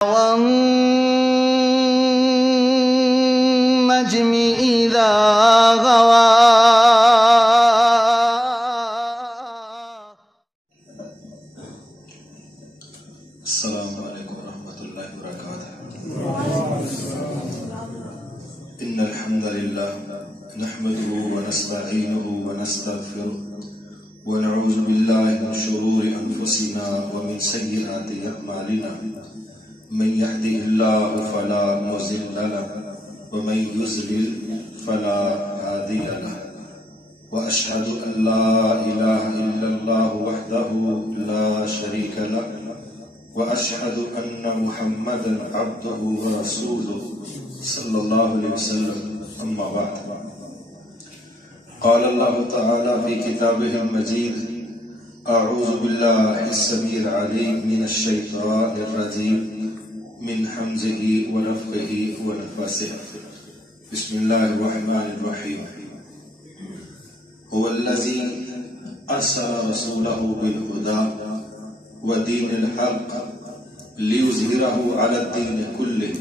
والنجم إذا غوى. السلام علیکم ورحمۃ اللہ وبرکاتہ. ان الحمد للہ نحمده ونستعینه ونستغفره ونعوذ باللہ من شرور انفسنا ومن سیئات اعمالنا. من يهده الله فلا مضل له ومن يضلل فلا هادي له. واشهد ان لا اله الا الله وحده لا شريك له واشهد ان محمدا عبده ورسوله صلى الله عليه وسلم. اما بعد. قال الله تعالى في كتابه المجيد: اعوذ بالله السميع العليم من الشيطان الرجيم من حمزه ونفخه ونفثه. بسم الله الرحمن الرحيم. هو الذي ارسل رسوله بالهدى ودين الحق ليظهره على الدين كله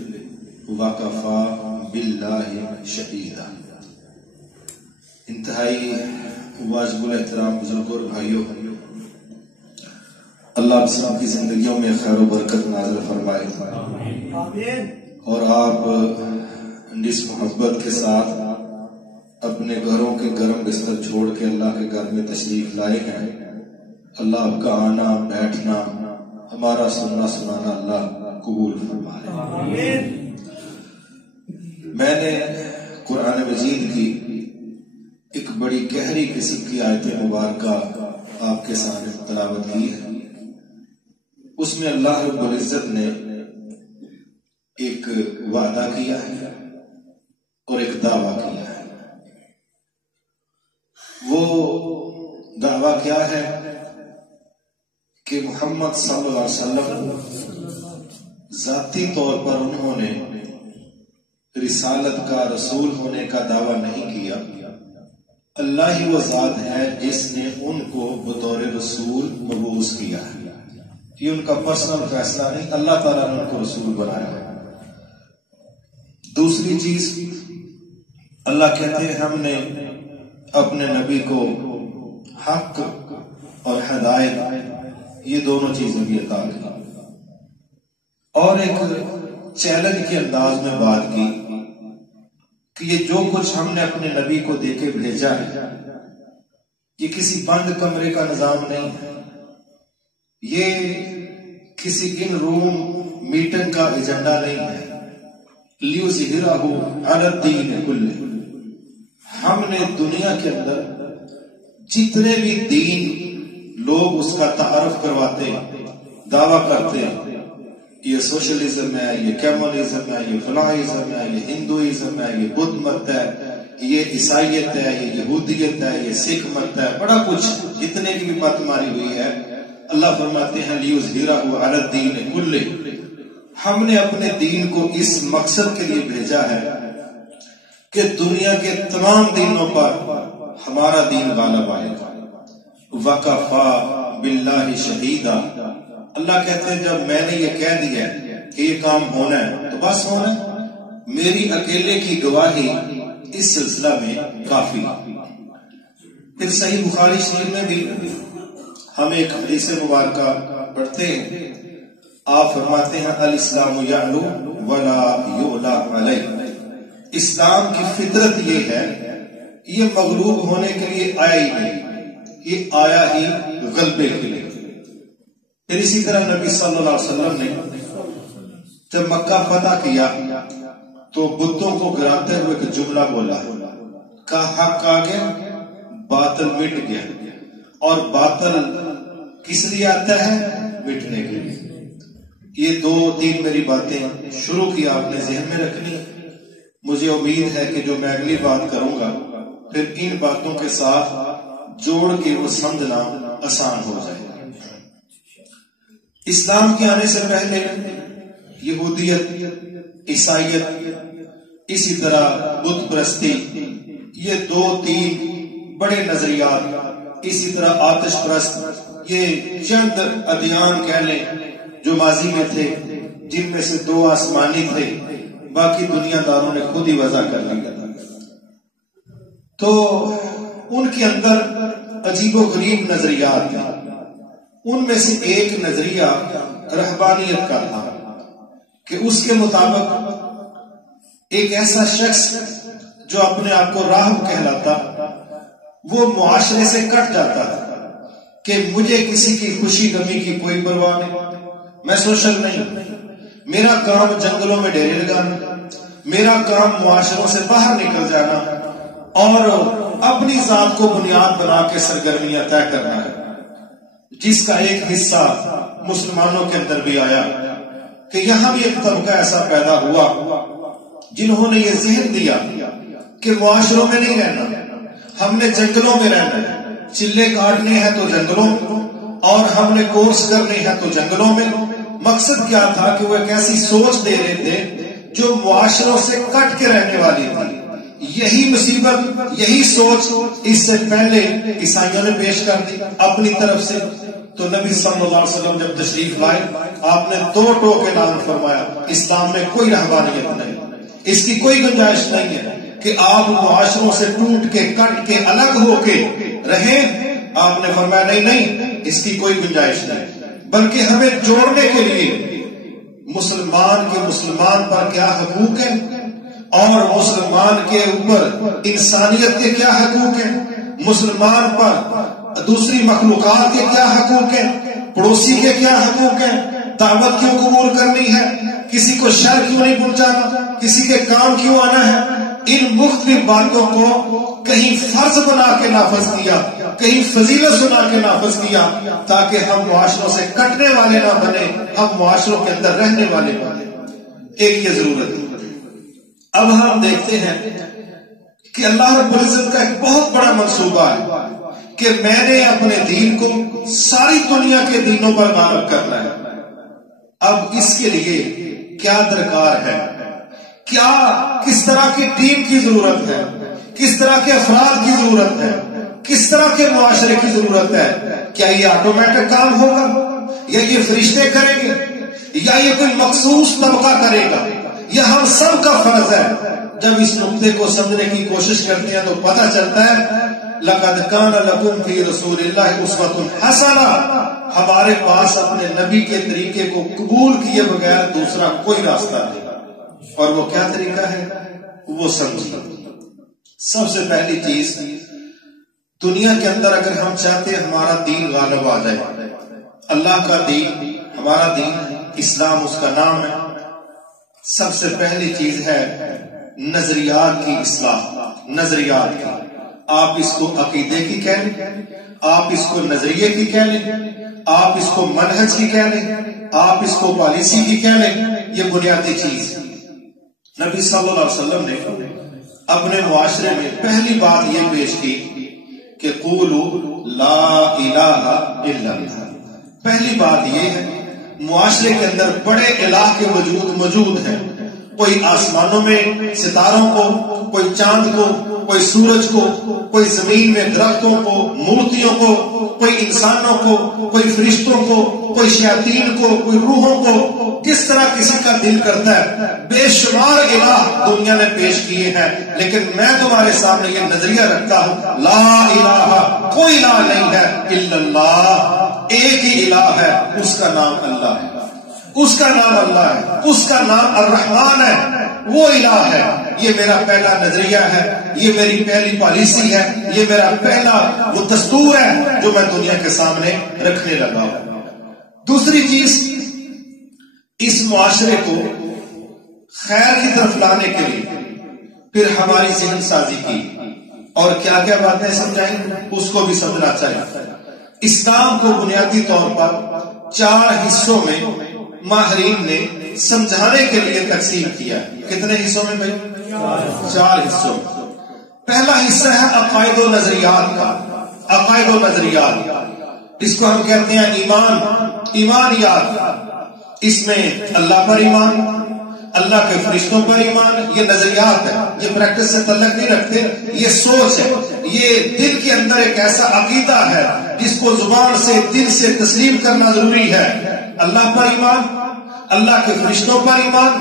وكفى بالله شهيدا. انتہائی واجب الاحترام بزرگوں اور بھائیوں، اللہ آپ سب کی زندگیوں میں خیر و برکت نازل فرمائے اور آپ جس محبت کے ساتھ اپنے گھروں کے گرم بستر چھوڑ کے اللہ کے گھر میں تشریف لائے ہیں، اللہ آپ کا آنا بیٹھنا ہمارا سننا سنانا اللہ قبول فرمائے. میں نے قرآن مجید کی ایک بڑی گہری قسم کی آیت مبارکہ آپ کے سامنے تلاوت کی ہے. اس میں اللہ رب العزت نے ایک وعدہ کیا ہے اور ایک دعویٰ کیا ہے. وہ دعویٰ کیا ہے کہ محمد صلی اللہ علیہ وسلم ذاتی طور پر انہوں نے رسالت کا رسول ہونے کا دعویٰ نہیں کیا. اللہ ہی وہ ذات ہے جس نے ان کو بطور رسول مبعوث کیا ہے. یہ ان کا پرسنل فیصلہ نہیں، اللہ تعالیٰ نے ان کو رسول بنایا ہے. دوسری چیز، اللہ کہتے ہیں ہم نے اپنے نبی کو حق اور ہدایت، یہ دونوں چیزیں بھی عطا کی. اور ایک چیلنج کے انداز میں بات کی کہ یہ جو کچھ ہم نے اپنے نبی کو دے کے بھیجا ہے، یہ کسی بند کمرے کا نظام نہیں ہے، یہ کسی ان روم میٹنگ کا ایجنڈا نہیں ہے. لیظہرہ علی الدین کلہ، ہم نے دنیا کے اندر جتنے بھی دین لوگ اس کا تعارف کرواتے ہیں، دعویٰ کرتے ہیں، یہ سوشلزم ہے، یہ کیمونزم ہے، یہ فلاحزم ہے، یہ ہندوازم ہے، یہ بدھ مت ہے، یہ عیسائیت ہے، یہ یہودیت ہے، یہ سکھ مت ہے، بڑا کچھ جتنے کی بھی مت ماری ہوئی ہے. اللہ فرماتے ہیں لیظہرہ علی الدین کلہ، ہم نے اپنے دین کو اس مقصد کے لیے بھیجا ہے کہ دنیا کے تمام دینوں پر ہمارا دین غالب آئے گا. وَكَفَى بِاللَّهِ شَهِيدًا، اللہ کہتے ہیں جب میں نے یہ کہہ دیا کہ یہ کام ہونا ہے تو بس ہونا ہے، میری اکیلے کی گواہی اس سلسلہ میں کافی. پھر صحیح بخاری شریف میں بھی ہم ایک حدیث مبارکہ پڑھتے ہیں. آپ فرماتے ہیں الاسلام یعلو ولا یعلا علیہ، اسلام کی فطرت یہ ہے، یہ مغلوب ہونے کے لیے آیا ہی نہیں، یہ آیا ہی غلبے کے لیے. پھر اسی طرح نبی صلی اللہ علیہ وسلم نے جب مکہ فتح کیا تو بتوں کو گراتے ہوئے ایک جملہ بولا کہ حق آ گیا، باطل مٹ گیا. اور باطل کس لیے آتا ہے؟ مٹنے کے لیے. یہ دو تین میری باتیں شروع کی آپ نے ذہن میں رکھنی. مجھے امید ہے کہ جو میں اگلی بات کروں گا پھر ان باتوں کے ساتھ جوڑ کے وہ سمجھنا آسان ہو جائے. اسلام کے آنے سے پہلے یہودیت، عیسائیت، اسی طرح بت پرستی، یہ دو تین بڑے نظریات، اسی طرح آتش پرست، یہ چند ادیان کہہ لیں جو ماضی میں تھے، جن میں سے 2 آسمانی تھے، باقی دنیا داروں نے خود ہی وضع کر لیا. تو ان کے اندر عجیب و غریب نظریات تھے. ان میں سے ایک نظریہ رہبانیت کا تھا کہ اس کے مطابق ایک ایسا شخص جو اپنے آپ کو راہب کہلاتا وہ معاشرے سے کٹ جاتا ہے کہ مجھے کسی کی خوشی غمی کی کوئی پرواہ نہیں، میں سوشل نہیں، میرا کام جنگلوں میں ڈیرے لگانا، میرا کام معاشروں سے باہر نکل جانا اور اپنی ذات کو بنیاد بنا کے سرگرمیاں طے کرنا ہے. جس کا ایک حصہ مسلمانوں کے اندر بھی آیا کہ یہاں بھی ایک طبقہ ایسا پیدا ہوا جنہوں نے یہ ذہن دیا کہ معاشروں میں نہیں رہنا، ہم نے جنگلوں میں رہنا ہے، چلے کاٹنے ہیں تو جنگلوں اور ہم نے کورس کرنے ہیں تو جنگلوں میں. مقصد کیا تھا کہ وہ ایک ایسی سوچ دے رہے تھے جو معاشروں سے کٹ کے رہنے والی تھی. یہی مصیبت، یہی سوچ اس سے پہلے عیسائیوں نے پیش کر دی اپنی طرف سے. تو نبی صلی اللہ علیہ وسلم جب تشریف لائے آپ نے 2 ٹوک اعلان فرمایا، اسلام میں کوئی رہبانیت نہیں، اس کی کوئی گنجائش نہیں ہے کہ آپ معاشروں سے ٹوٹ کے کٹ کے الگ ہو کے رہیں. آپ نے فرمایا نہیں، اس کی کوئی گنجائش نہیں، بلکہ ہمیں جوڑنے کے لیے مسلمان کے مسلمان پر کیا حقوق ہیں اور مسلمان کے اوپر انسانیت کے کیا حقوق ہیں، مسلمان پر دوسری مخلوقات کے کیا حقوق ہیں، پڑوسی کے کیا حقوق ہیں، دعوت کیوں قبول کرنی ہے، کسی کو شر کیوں نہیں پہنچانا، کسی کے کام کیوں آنا ہے. ان مختلف باتوں کو کہیں فرض بنا کے نافذ کیا، کہیں فضیلت بنا کے نافذ کیا تاکہ ہم معاشروں سے کٹنے والے نہ بنے، ہم معاشروں کے اندر رہنے والے بنے. ایک یہ ضرورت ہے. اب ہم دیکھتے ہیں کہ اللہ رب العزت کا ایک بہت بڑا منصوبہ ہے کہ میں نے اپنے دین کو ساری دنیا کے دینوں پر غالب کرنا ہے. اب اس کے لیے کیا درکار ہے، کیا کس طرح کی ٹیم کی ضرورت ہے، کس طرح کے افراد کی ضرورت ہے، کس طرح کے معاشرے کی ضرورت ہے. کیا یہ آٹومیٹک کام ہوگا یا یہ فرشتے کریں گے یا یہ کوئی مخصوص طبقہ کرے گا، یہ ہم سب کا فرض ہے. جب اس نقطے کو سمجھنے کی کوشش کرتے ہیں تو پتہ چلتا ہے لَقَدْ كَانَ لَكُمْ فِي رَسُولِ اللَّهِ أُسْوَةٌ حَسَنَةٌ. ہمارے پاس اپنے نبی کے طریقے کو قبول کیے بغیر دوسرا کوئی راستہ نہیں. اور وہ کیا طریقہ ہے وہ سمجھیں. سب سے پہلی چیز، دنیا کے اندر اگر ہم چاہتے ہیں ہمارا دین غالب آ جائے، اللہ کا دین ہمارا دین اسلام اس کا نام ہے، سب سے پہلی چیز ہے نظریات کی اصلاح. نظریات کی، آپ اس کو عقیدے کی کہہ لیں، آپ اس کو نظریے کی کہہ لیں، آپ اس کو منہج کی کہہ لیں، آپ اس کو پالیسی کی کہہ لیں، یہ بنیادی چیز. نبی صلی اللہ علیہ وسلم نے اپنے معاشرے میں پہلی بات یہ پیش کی کہ قولوا لا الہ الا اللہ. پہلی بات یہ ہے معاشرے کے اندر بڑے الہ کے وجود موجود ہیں. کوئی آسمانوں میں ستاروں کو، کوئی چاند کو، کوئی سورج کو، کوئی زمین میں درختوں کو، مورتیوں کو، کوئی انسانوں کو، کوئی فرشتوں کو، کوئی شیاطین کو، کوئی روحوں کو، جس طرح کسی کا دل کرتا ہے. بے شمار الہ دنیا نے پیش کیے ہیں، لیکن میں تمہارے سامنے یہ نظریہ رکھتا ہوں لا الہ، کوئی الہ نہیں ہے الا اللہ. ایک ہی الہ ہے، اس کا نام اللہ ہے، اس کا نام اللہ ہے، اس کا نام الرحمن ہے، وہ الہ ہے. یہ میرا پہلا نظریہ ہے، یہ میری پہلی پالیسی ہے، یہ میرا پہلا وہ دستور ہے جو میں دنیا کے سامنے رکھنے لگا ہوں. دوسری چیز، اس معاشرے کو خیر کی طرف لانے کے لیے پھر ہماری ذہن سازی کی اور کیا کیا باتیں سمجھائیں اس کو بھی سمجھنا چاہیے. اسلام کو بنیادی طور پر 4 حصوں میں ماہرین نے سمجھانے کے لیے تقسیم کیا. کتنے حصوں میں بھائی؟ 4 حصوں. پہلا حصہ ہے عقائد و نظریات کا. عقائد و نظریات، اس کو ہم کہتے ہیں ایمانیات. اس میں اللہ پر ایمان، اللہ کے فرشتوں پر ایمان، یہ نظریات ہے، یہ پریکٹس سے تعلق نہیں رکھتے، یہ سوچ ہے، یہ دل کے اندر ایک ایسا عقیدہ ہے جس کو زبان سے دل سے تسلیم کرنا ضروری ہے. اللہ پر ایمان، اللہ کے فرشتوں پر ایمان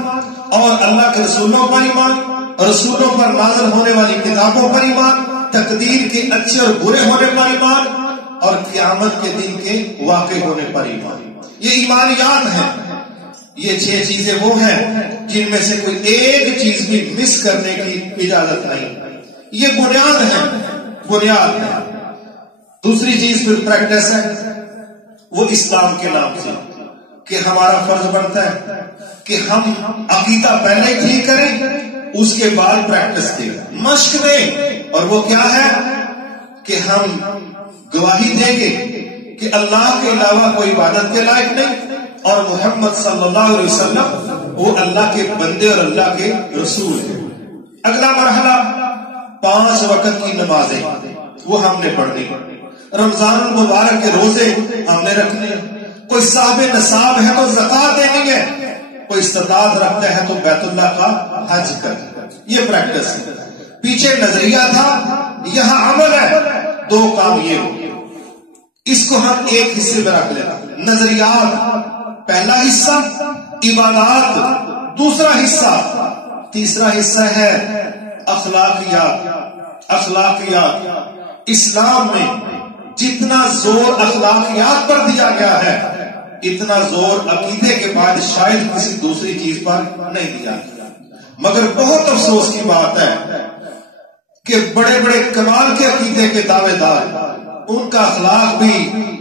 اور اللہ کے رسولوں پر ایمان، رسولوں پر نازل ہونے والی کتابوں پر ایمان، تقدیر کے اچھے اور برے ہونے پر ایمان، اور قیامت کے دن کے واقع ہونے پر ایمان۔ یہ ایمانیات ہیں۔ یہ 6 چیزیں وہ ہیں جن میں سے کوئی ایک چیز بھی مس کرنے کی اجازت نہیں۔ یہ بنیاد ہے، بنیاد ہے۔ دوسری چیز پھر پریکٹس ہے، وہ اسلام کے نام سے کہ ہمارا فرض بنتا ہے کہ ہم عقیدہ پہلے ہی ٹھیک کریں، اس کے بعد پریکٹس دیں، مشق دیں، اور وہ کیا ہے کہ ہم گواہی دیں گے کہ اللہ کے علاوہ کوئی عبادت کے لائق نہیں، اور محمد صلی اللہ علیہ وسلم وہ اللہ کے بندے اور اللہ کے رسول ہیں۔ اگلا مرحلہ 5 وقت کی نمازیں وہ ہم نے پڑھنی، رمضان المبارک کے روزے ہم نے رکھنے، کوئی صاحب نصاب ہے تو زکات دینی ہے، کوئی استطاعت رکھتا ہے تو بیت اللہ کا حج کر۔ یہ پریکٹس ہے۔ پیچھے نظریہ تھا، یہاں عمل ہے۔ 2 کام یہ ہو، اس کو ہم ایک حصے میں رکھ لینا۔ نظریات پہلا حصہ، عبادات دوسرا حصہ، تیسرا حصہ ہے اخلاقیات۔ اخلاقیات اسلام میں جتنا زور اخلاقیات پر دیا گیا ہے، اتنا زور عقیدے کے بعد شاید کسی دوسری چیز پر نہیں دیا گیا۔ مگر بہت افسوس کی بات ہے کہ بڑے بڑے کمال کے عقیدے کے دعوے دار، ان کا اخلاق بھی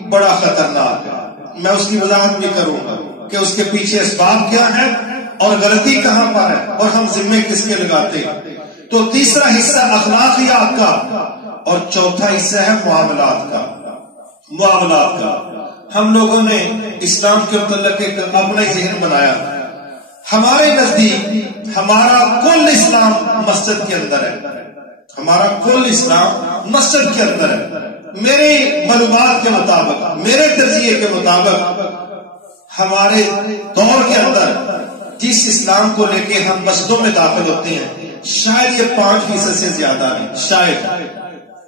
بڑا خطرناک ہے۔ میں اس کی وضاحت بھی کروں گا کہ اس کے پیچھے اسباب کیا ہے اور غلطی کہاں پر ہے اور ہم ذمے کس کے لگاتے ہیں۔ تو تیسرا حصہ اخلاقیات کا، اور چوتھا حصہ ہے معاملات کا۔ معاملات کا ہم لوگوں نے اسلام کے متعلق ایک اپنا ذہن بنایا۔ ہمارے نزدیک ہمارا کل اسلام مسجد کے اندر ہے، ہمارا کل اسلام مسجد کے اندر ہے۔ میرے معلومات کے مطابق، میرے تجزیے کے مطابق، ہمارے دور کے اندر جس اسلام کو لے کے ہم مسجدوں میں داخل ہوتے ہیں، شاید یہ 5% سے زیادہ نہیں، شاید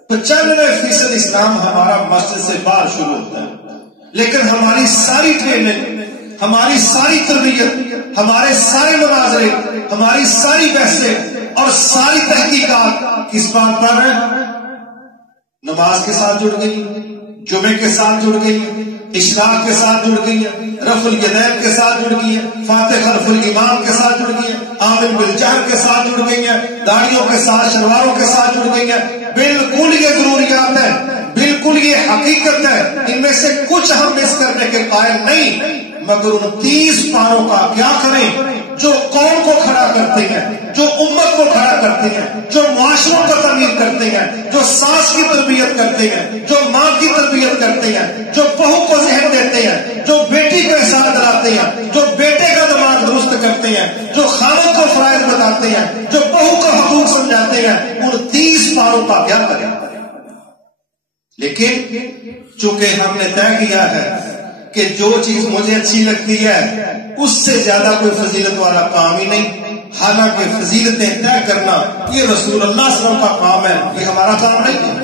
95% اسلام ہمارا مسجد سے باہر شروع ہوتا ہے۔ لیکن ہماری ساری ٹریننگ، ہماری ساری تربیت، ہمارے سارے مناظرے، ہماری ساری بحثیں اور ساری تحقیقات کس بات پر ہے؟ نماز کے ساتھ جڑ گئی، جمعے کے ساتھ جڑ گئی، اشراق کے ساتھ جڑ گئی ہے، رفع الیدین کے ساتھ جڑ گئی ہے، فاتح خلف الامام کے ساتھ جڑ گئی ہے، آمن بالجہر کے ساتھ جڑ گئی ہے، داڑھیوں کے ساتھ، شلواروں کے ساتھ جڑ گئی ہے۔ بالکل یہ ضروریات ہے، بالکل یہ حقیقت ہے، ان میں سے کچھ ہم مس کرنے کے قائل نہیں۔ مگر ان 30 پاروں کا کیا کریں جو قوم کو کھڑا کرتے ہیں، جو امت کو کھڑا کرتے ہیں، جو معاشروں کو تعمیر کرتے ہیں، جو ساس کی تربیت کرتے ہیں، جو ماں کی تربیت کرتے ہیں، جو بہو کو ذہن دیتے ہیں، جو بیٹی کو احساس دلاتے ہیں، جو بیٹے کا دماغ درست کرتے ہیں، جو خاوند کو فرائض بتاتے ہیں، جو بہو کو حقوق سمجھاتے ہیں، ان 30 پاروں کا کیا کریں۔ لیکن چونکہ ہم نے طے کیا ہے کہ جو چیز مجھے اچھی لگتی ہے اس سے زیادہ کوئی فضیلت والا کام ہی نہیں، حالانکہ فضیلتیں طے کرنا یہ رسول اللہ صلی اللہ علیہ وسلم کا کام ہے، یہ ہمارا کام نہیں ہے۔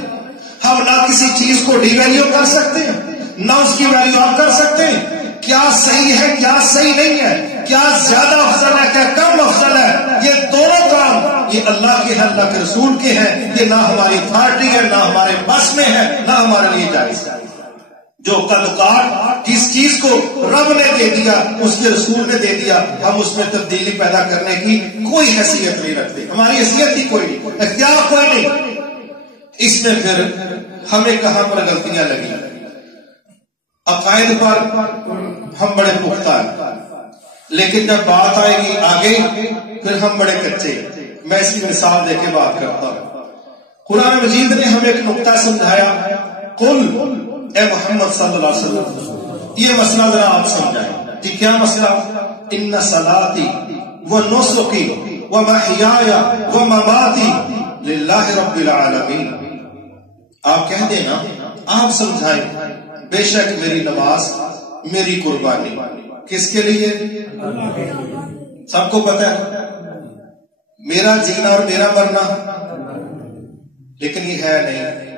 ہم نہ کسی چیز کو ڈی ویلیو کر سکتے ہیں، نہ اس کی ویلیو آپ کر سکتے ہیں۔ کیا صحیح ہے، کیا صحیح نہیں ہے، کیا زیادہ افضل ہے، کیا کم افضل ہے، یہ دونوں کام یہ اللہ کے ہیں، اللہ کے رسول کے ہیں۔ یہ نہ ہماری اتھارٹی ہے، نہ ہمارے بس میں ہے، نہ ہمارے لیے جائز ہے۔ جو قلقات جس چیز کو رب نے دے دیا، اس کے رسول نے دے دیا، ہم اس میں تبدیلی پیدا کرنے کی کوئی حیثیت نہیں رکھتے، ہماری حیثیت ہی کوئی نہیں، اختیار کوئی نہیں۔ اس میں پھر ہمیں کہاں پر غلطیاں لگی؟ عقائد پر ہم بڑے پختہ ہیں، لیکن جب بات آئے گی آگے پھر ہم بڑے کچے۔ میں اس کی مثال دے کے بات کرتا ہوں۔ قرآن مجید نے ہمیں ایک نقطہ سمجھایا، قل اے محمد صلی اللہ علیہ وسلم یہ مسئلہ ذرا آپ سمجھائیں۔ جی کیا مسئلہ؟ ان صلاتی و نسکی و محیای و مماتی للہ رب العالمین۔ آپ کہہ دینا، آپ سمجھائیں، بے شک میری نماز، میری قربانی کس کے لیے؟ سب کو پتہ ہے میرا جینا اور میرا مرنا، لیکن یہ ہے نہیں،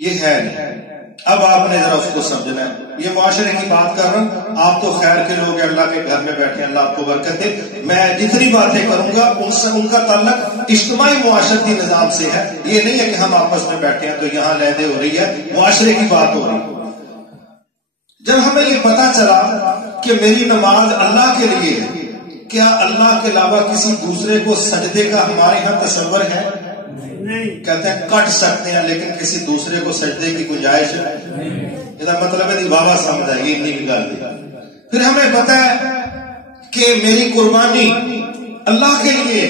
یہ ہے نہیں۔ اب آپ نے ذرا اس کو سمجھنا ہے. یہ معاشرے کی بات کر رہا ہوں، آپ تو خیر کے لوگ ہیں، اللہ کے گھر میں بیٹھے ہیں، اللہ آپ کو برکت دے. میں جتنی باتیں کروں گا ان کا تعلق اجتماعی معاشرتی نظام سے ہے. یہ نہیں ہے کہ ہم آپس میں بیٹھے ہیں تو یہاں لہدے ہو رہی ہے، معاشرے کی بات ہو رہی ہے. جب ہمیں یہ پتا چلا کہ میری نماز اللہ کے لیے ہے، کیا اللہ کے علاوہ کسی دوسرے کو سجدے کا ہمارے یہاں تصور ہے؟ کہتے ہیں کٹ سکتے ہیں لیکن کسی دوسرے کو سجدے کی گنجائش ہے. یہ مطلب ہے بابا سمجھ آئے گی نہیں نکال دی. پھر ہمیں پتا ہے کہ میری قربانی اللہ کے لیے،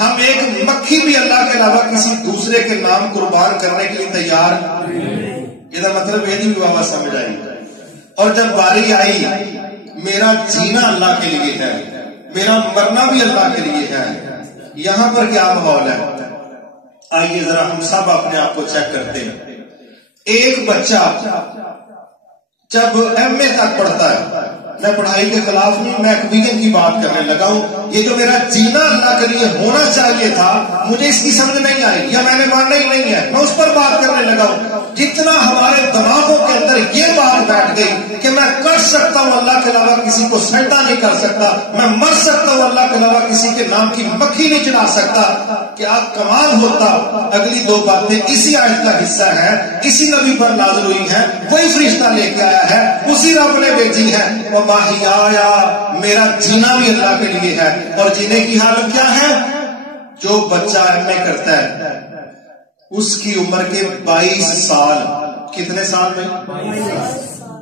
ہم ایک مکھی بھی اللہ کے علاوہ کسی دوسرے کے نام قربان کرنے کے لیے تیار. یہ مطلب یہ بھی بابا سمجھ آئی. اور جب باری آئی میرا جینا اللہ کے لیے ہے، میرا مرنا بھی اللہ کے لیے ہے، یہاں پر کیا ماحول ہے؟ آئیے ذرا ہم سب اپنے آپ کو چیک کرتے ہیں. ایک بچہ جب ایم اے تک پڑھتا ہے، میں پڑھائی کے خلاف نہیں، میں ایک ویژن کی بات کرنے لگا ہوں. یہ جو میرا جینا اللہ کے لیے ہونا چاہیے تھا، مجھے اس کی سمجھ نہیں آئی یا میں نے ماننا ہی نہیں ہے، میں اس پر بات کرنے لگا ہوں. جتنا ہمارے دماغوں کے اندر یہ بات بیٹھ گئی کہ میں کر سکتا ہوں اللہ کے علاوہ کسی کو سجدہ نہیں کر سکتا، میں مر سکتا ہوں اللہ کے علاوہ کسی کے نام کی مکھی نہیں چلا سکتا، کیا کمال ہوتا. اگلی دو باتیں اسی آیت کا حصہ ہے، اسی نبی پر نازل ہوئی ہیں، وہی فرشتہ لے کے آیا ہے، اسی رب نے بھیجی ہے. آیا میرا جینا بھی اللہ کے لیے ہے. اور جینے کی حالت کیا ہے؟ جو بچہ ایم اے کرتا ہے اس کی عمر کے 22 سال، کتنے سال میں؟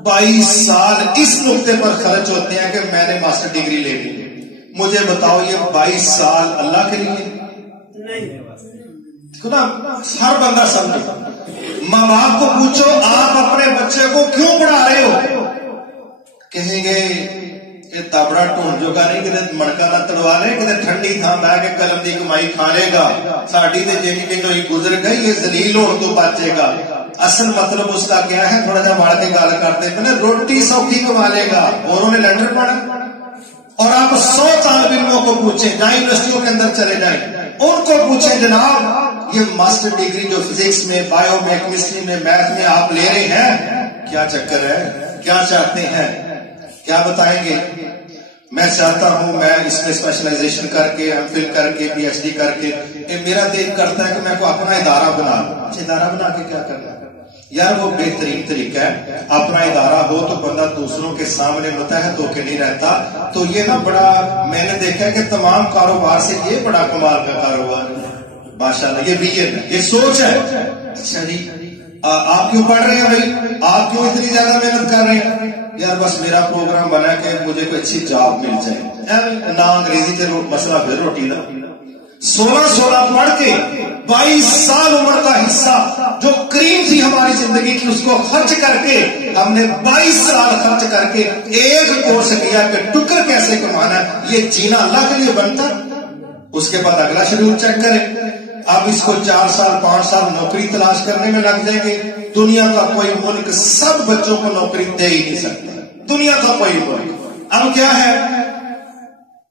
22 سال اس نقطے پر خرچ ہوتے ہیں کہ میں نے ماسٹر ڈگری لے لی. مجھے بتاؤ یہ 22 سال اللہ کے لیے؟ ہر بندہ سمجھے. ماں باپ کو پوچھو آپ اپنے بچے کو کیوں پڑھا رہے ہو؟ کہیں گے کہ تابڑا ٹونڈ جو کا نہیں کدھر مڑکا نہ تڑوا لے، کدھر ٹھنڈی تھان بہ کے قلم دی کمائی کھا لے گا، ساڈی تے زندگی جو ہی گزر گئی یہ ذلیل ہون تو بچے گا. اصل مطلب اس کا کیا ہے؟ تھوڑا جا بڑھ کے گل کرتے ہیں روٹی سوکھی کما لے گا، اور انہیں لینڈر پڑھا. اور آپ 100 طالب علموں کو پوچھیں، جہاں یونیورسٹیوں کے اندر چلے جائیں، ان کو پوچھیں جناب یہ ماسٹر ڈگری جو فزکس میں، بایو میں، کیمسٹری میں، میتھ میں آپ لے رہے ہیں، کیا چکر ہے؟ کیا چاہتے ہیں؟ کیا بتائیں گے؟ میں چاہتا ہوں میں اس میں اسپیشلائزیشن کر کے، ایم فل کر کے، پی ایچ ڈی کر کے. میرا دل کرتا ہے کہ میں کو اپنا ادارہ بنا لوں. اچھا ادارہ بنا کے کیا کرنا ہے یار؟ وہ بہترین طریقہ ہے. اپنا ادارہ ہو تو بندہ دوسروں کے سامنے متحد ہو کے نہیں رہتا. تو یہ نا بڑا میں نے دیکھا کہ تمام کاروبار سے یہ بڑا کمال کا کاروبار ہے ماشاءاللہ. یہ ویژن ہے، یہ سوچ ہے. اچھا جی آپ کیوں پڑھ رہے ہیں بھائی؟ آپ کیوں اتنی زیادہ محنت کر رہے ہیں؟ یار بس میرا پروگرام بنا کہ مجھے کوئی اچھی جاب مل جائے، نہ انگریزی سے مسئلہ پھر روٹی دا. 16 پڑھ کے 22 سال عمر کا حصہ جو کریم تھی ہماری زندگی کی، اس کو خرچ کر کے ہم نے 22 سال خرچ کر کے ایک کورس کیا کہ ٹکر کیسے کمانا ہے. یہ جینا اللہ کے لیے بنتا. اس کے بعد اگلا شیڈول چیک کریں. اب اس کو 4 سال 5 سال نوکری تلاش کرنے میں لگ جائیں گے. دنیا کا کوئی ملک سب بچوں کو نوکری دے ہی نہیں سکتا، دنیا کا کوئی ملک. اب کیا ہے،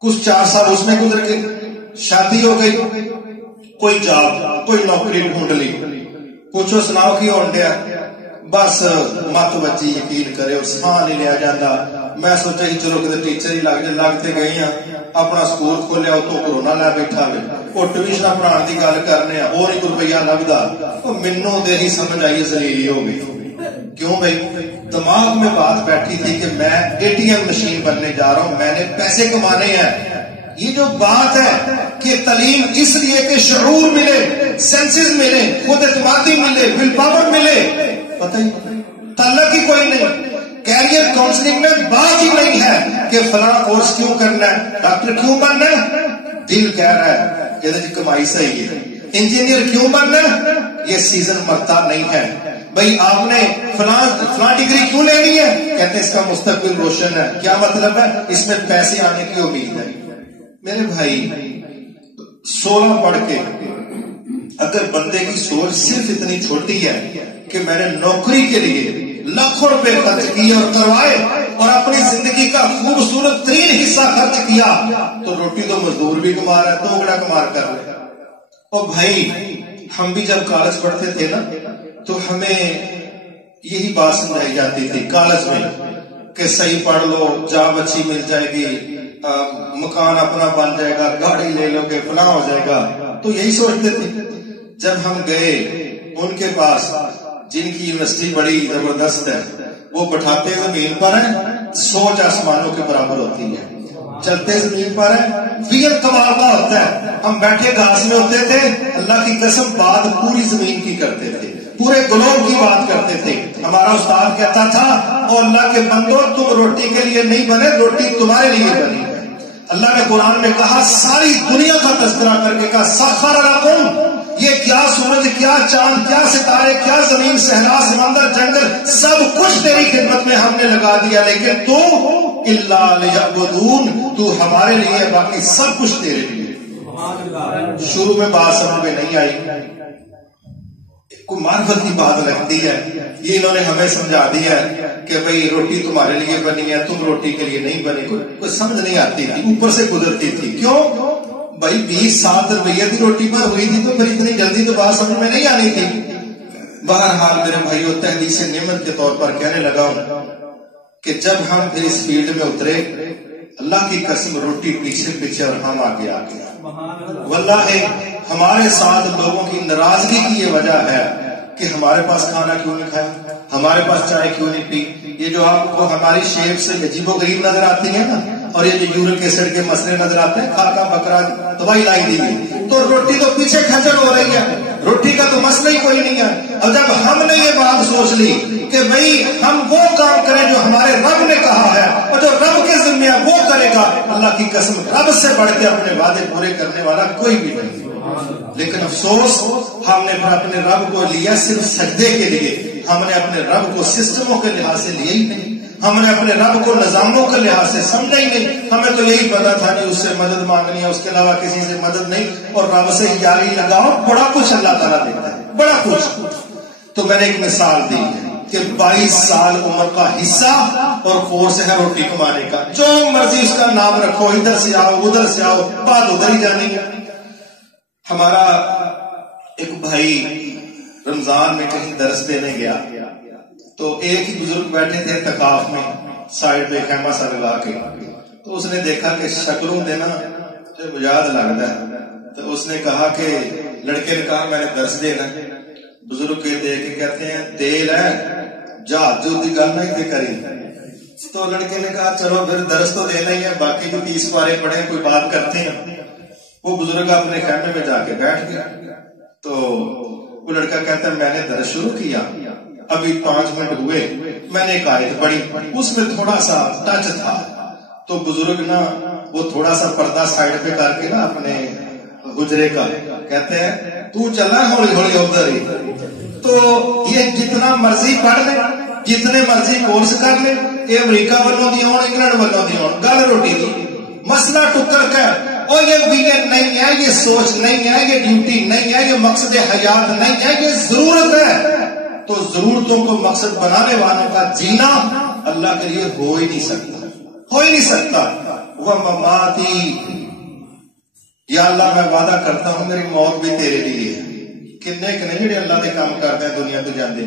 کچھ 4 سال اس میں گزر گئے، شادی ہو گئی، کوئی جاب، کوئی نوکری ڈھونڈ لی. پوچھو سناؤ کی ہون ڈیا؟ بس مت بچی یقین کرے اور سامان نہیں لیا جاتا. میں سوچا ہی چلو کدھر ٹیچر ہی لگتے گئے ہیں، اپنا سکول کھولیا اتوں کرونا لے بیٹھا ہوئے، وہ ٹیوشن پڑھان کی گل کرنے اور ہی کوئی روپیہ لگتا. مینوں دے ہی سمجھ آئی ذلیلی ہو گئی. کیوں بھائی؟ دماغ میں بات بیٹھی تھی کہ میں ATM مشین بننے جا رہا ہوں، میں نے پیسے کمانے ہیں. یہ جو بات ہے کہ تعلیم اس لیے کہ شعور ملے، سینسز ملے، خود اعتمادی ملے، ول پاور ملے، پتہ ہی تعلق ہی کوئی نہیں. کیریئر کاؤنسلنگ میں بات ہی نہیں ہے کہ فلاں کورس کیوں کرنا ہے، ڈاکٹر کیوں بننا ہے، دل کہہ رہا ہے کہ کمائی صحیح ہے. انجینئر کیوں بننا ہے، یہ سیزن مرتا نہیں ہے. بھائی آپ نے فلاں ڈگری کیوں لینی ہے، کہتے ہیں اس کا مستقبل روشن ہے. کیا مطلب ہے؟ اس میں پیسے آنے کی امید ہے. میرے بھائی 16 پڑھ کے اگر بندے کی سوچ صرف اتنی چھوٹی ہے کہ میں نے نوکری کے لیے لاکھوں روپے خرچ کیے اور کروائے اور اپنی زندگی کا خوبصورت ترین حصہ خرچ کیا، تو روٹی تو مزدور بھی کما رہا ہے، تو بڑا کمار کر رہا ہے. اور بھائی ہم بھی جب کالج پڑھتے تھے نا تو ہمیں یہی بات سمجھائی جاتی تھی کالج میں کہ صحیح پڑھ لو، جاب اچھی مل جائے گی، مکان اپنا بن جائے گا، گاڑی لے لو گے، فلاں ہو جائے گا. تو یہی سوچتے تھے. جب ہم گئے ان کے پاس جن کی یونیورسٹی بڑی زبردست ہے، وہ بٹھاتے زمین پر ہیں، سوچ آسمانوں کے برابر ہوتی ہے، چلتے زمین پر ہیں، ویل کمال کا ہوتا ہے. ہم بیٹھے گھاس میں ہوتے تھے، اللہ کی قسم بات پوری زمین کی کرتے تھے، پورے گلوب کی بات کرتے تھے. ہمارا استاد کہتا تھا او اللہ کے بندو تم روٹی کے لیے نہیں بنے، روٹی تمہارے لیے بنی ہے. اللہ نے قرآن میں کہا، ساری دنیا کا تذکرہ کر کے کہا سخر لکم، یہ کیا سورج، کیا چاند، کیا ستارے، کیا زمین، صحرا، سمندر، جنگل، سب کچھ تیری خدمت میں ہم نے لگا دیا، لیکن تو الا لیعبدون، تو ہمارے لیے، باقی سب کچھ تیرے لیے. شروع میں بات سمجھ میں نہیں آئی، کوئی معرفت کی بات لگتی ہے. یہ انہوں نے ہمیں سمجھا دیا ہے کہ بھئی روٹی تمہارے لیے بنی ہے، تم روٹی کے لیے نہیں بنی. کوئی سمجھ نہیں آتی تھی، اوپر سے گزرتی تھی. کیوں بھائی 20 روپیے کی روٹی پر ہوئی تھی تو پھر اتنی جلدی تو بات سمجھ میں نہیں آنی تھی. بہرحال میرے بھائیو، تحدیث نعمت کے طور پر کہنے لگا ہوں کہ جب ہم پھر اس فیلڈ میں اترے، اللہ کی قسم روٹی پیچھے پیچھے اور ہم آگے آگے. واللہ ہمارے ساتھ لوگوں کی ناراضگی کی یہ وجہ ہے کہ ہمارے پاس کھانا کیوں نہیں کھایا، ہمارے پاس چائے کیوں نہیں پی. یہ جو آپ کو ہماری شیپ سے عجیب و غریب نظر آتی ہے نا، اور یہ جو یورک ایسڈ کے مسئلے نظر آتے ہیں، کھا بکرا دوائی لائی دی گئی، تو روٹی تو پیچھے کھجل ہو رہی ہے، روٹی کا تو مسئلہ ہی کوئی نہیں ہے. اور جب ہم نے یہ بات سوچ لی کہ بھئی ہم وہ کام کریں جو ہمارے رب نے کہا ہے، اور جو رب کے ذمہ ہے وہ کرے گا، اللہ کی قسم رب سے بڑھ کے اپنے وعدے پورے کرنے والا کوئی بھی نہیں. لیکن افسوس ہم نے پھر اپنے رب کو لیا صرف سجدے کے لیے، ہم نے اپنے رب کو سسٹموں کے لحاظ سے لیا ہی نہیں، ہم نے اپنے رب کو نظاموں کے لحاظ سے سمجھا ہی نہیں. ہمیں تو یہی پتا تھا کہ اس سے مدد مانگنی ہے، اس کے علاوہ کسی سے مدد نہیں، اور رب سے یاری لگاؤ، بڑا کچھ اللہ تعالیٰ دیتا ہے، بڑا کچھ. تو میں نے ایک مثال دی کہ 22 سال عمر کا حصہ اور کورس ہے روٹی کمانے کا، جو مرضی اس کا نام رکھو، ادھر سے آؤ ادھر سے آؤ، بات ادھر ہی جانی ہے. ہمارا ایک بھائی رمضان میں کہیں درس دینے گیا، تو ایک ہی بزرگ بیٹھے تھے اعتکاف میں سائڈ پہ خیمہ سا لگا کے. تو اس نے دیکھا کہ شکلوں دینا مجاد لگتا ہے، تو اس نے کہا کہ لڑکے نے کہا میں نے درس دینا. بزرگ کے دے کے کہتے ہیں دیر ہے جہاز جو دی گل نہیں دے کری. تو لڑکے نے کہا چلو پھر درس تو دینا ہی ہے، باقی بھی 30 پارے پڑھے، کوئی بات کرتے ہیں. وہ بزرگ اپنے خیمے میں جا کے بیٹھ گیا. تو وہ لڑکا کہتا ہے میں نے درس شروع کیا، ابھی 5 منٹ ہوئے، میں نے ایک آیت پڑھی، اس میں تھوڑا سا ٹچ تھا. تو بزرگ نا وہ تھوڑا سا پردہ سائڈ پہ کر کے نا اپنے حجرے کا کہتے ہیں تو چلا ہولی ہولی ادھر ہی. تو یہ جتنا مرضی پڑھ لے، جتنے مرضی کورس کر لے، یہ امریکہ والوں دی ہون، انگلینڈ والوں دی ہون، گل روٹی دی مسئلہ ٹکر کا اور یہ ویژن نہیں ہے، یہ سوچ نہیں ہے، یہ ڈیوٹی نہیں ہے، یہ مقصد حیات نہیں ہے، یہ ضرورت ہے. تو ضرورتوں کو مقصد بنانے والوں کا جینا اللہ کے لیے ہو ہی نہیں سکتا، ہو ہی نہیں سکتا. وہ مماتی، یا اللہ میں وعدہ کرتا ہوں میری موت بھی تیرے لیے ہے. کنے کنے جڑے اللہ کے کام کرتے ہیں دنیا تو جاندے.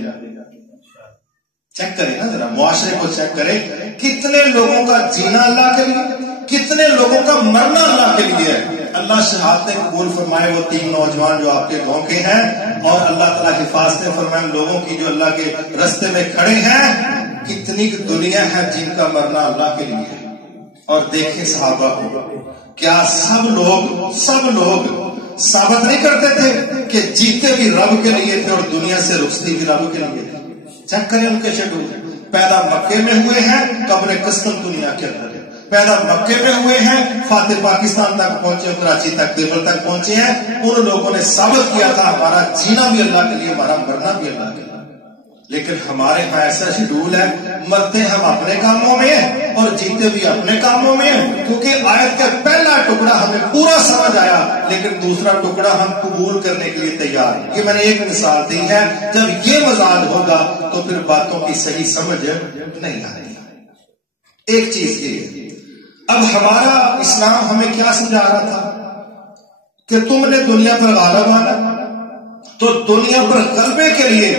چیک کرے نا ذرا معاشرے کو چیک کرے، کتنے لوگوں کا جینا اللہ کے لیے، کتنے لوگوں کا مرنا اللہ کے لیے ہے. اللہ شہادتیں قبول فرمائے وہ 3 نوجوان جو آپ کے گاؤں کے ہیں، اور اللہ تعالیٰ حفاظتیں فرمائے لوگوں کی جو اللہ کے رستے میں کھڑے ہیں. کتنی دنیا ہے جن کا مرنا اللہ کے لیے ہے. اور دیکھیں صحابہ کو، کیا سب لوگ ثابت نہیں کرتے تھے کہ جیتے بھی رب کے لیے تھے اور دنیا سے رخصتی بھی رب کے لیے تھی. چیک کریں ان کے شیڈول، پیدا مکے میں ہوئے ہیں، قبر قسطن دنیا کے اندر ہے. پیدا مکے میں ہوئے ہیں، فاتح پاکستان تک پہنچے، کراچی تک، دیوبند تک پہنچے ہیں. ان لوگوں نے ثابت کیا تھا ہمارا جینا بھی اللہ کے لیے، ہمارا مرنا بھی اللہ کے لیے. لیکن ہمارے ہاں ایسا شیڈول ہے، مرتے ہم اپنے کاموں میں ہیں اور جیتے بھی اپنے کاموں میں ہیں. کیونکہ آیت کا پہلا ٹکڑا ہمیں پورا سمجھ آیا، لیکن دوسرا ٹکڑا ہم قبول کرنے کے لیے تیار ہیں. یہ میں نے ایک مثال دی ہے. جب یہ مزاج ہوگا تو پھر باتوں کی صحیح سمجھ نہیں آتی. ایک چیز یہ ہے، اب ہمارا اسلام ہمیں کیا سمجھا رہا تھا کہ تم نے دنیا پر غالب آنا، تو دنیا پر غلبے کے لیے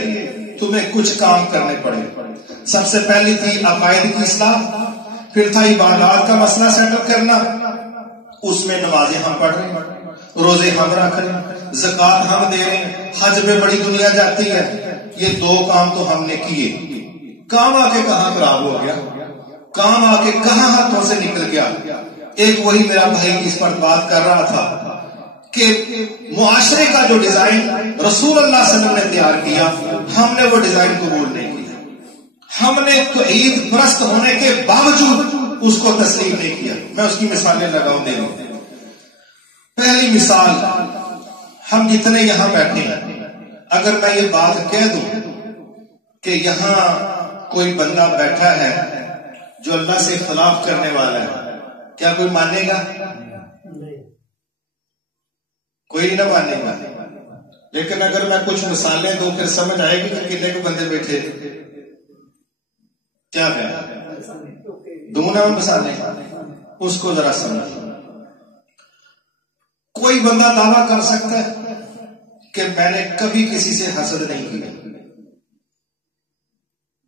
تمہیں کچھ کام کرنے پڑے. سب سے پہلی تھی عقائد کی اصلاح، پھر تھا عبادات کا مسئلہ سیٹ اپ کرنا. اس میں نمازیں ہم پڑھ رہے ہیں، روزے ہم رکھ رہے ہیں، زکوٰۃ ہم دے رہے ہیں، حج میں بڑی دنیا جاتی ہے. یہ 2 کام تو ہم نے کیے. کام آ کے کہاں خراب ہو گیا، کام آ کے کہاں ہاتھوں سے نکل گیا. ایک وہی میرا بھائی اس پر بات کر رہا تھا کہ معاشرے کا جو ڈیزائن رسول اللہ صلی اللہ علیہ وسلم نے تیار کیا، ہم نے وہ ڈیزائن قبول نہیں کیا. ہم نے توحید پرست ہونے کے باوجود اس کو تسلیم نہیں کیا. میں اس کی مثالیں لگاؤں دے دوں. پہلی مثال، ہم جتنے یہاں بیٹھے ہیں، اگر میں یہ بات کہہ دوں کہ یہاں کوئی بندہ بیٹھا ہے جو اللہ سے اختلاف کرنے والا ہے، کیا کوئی مانے گا؟ کوئی نہ مانے گا. لیکن اگر میں کچھ مثالیں دوں پھر سمجھ آئے گی کہ کتنے کو بندے بیٹھے. کیا دوں نا مثالیں، اس کو ذرا سمجھ. کوئی بندہ دعویٰ کر سکتا ہے کہ میں نے کبھی کسی سے حسد نہیں کیا.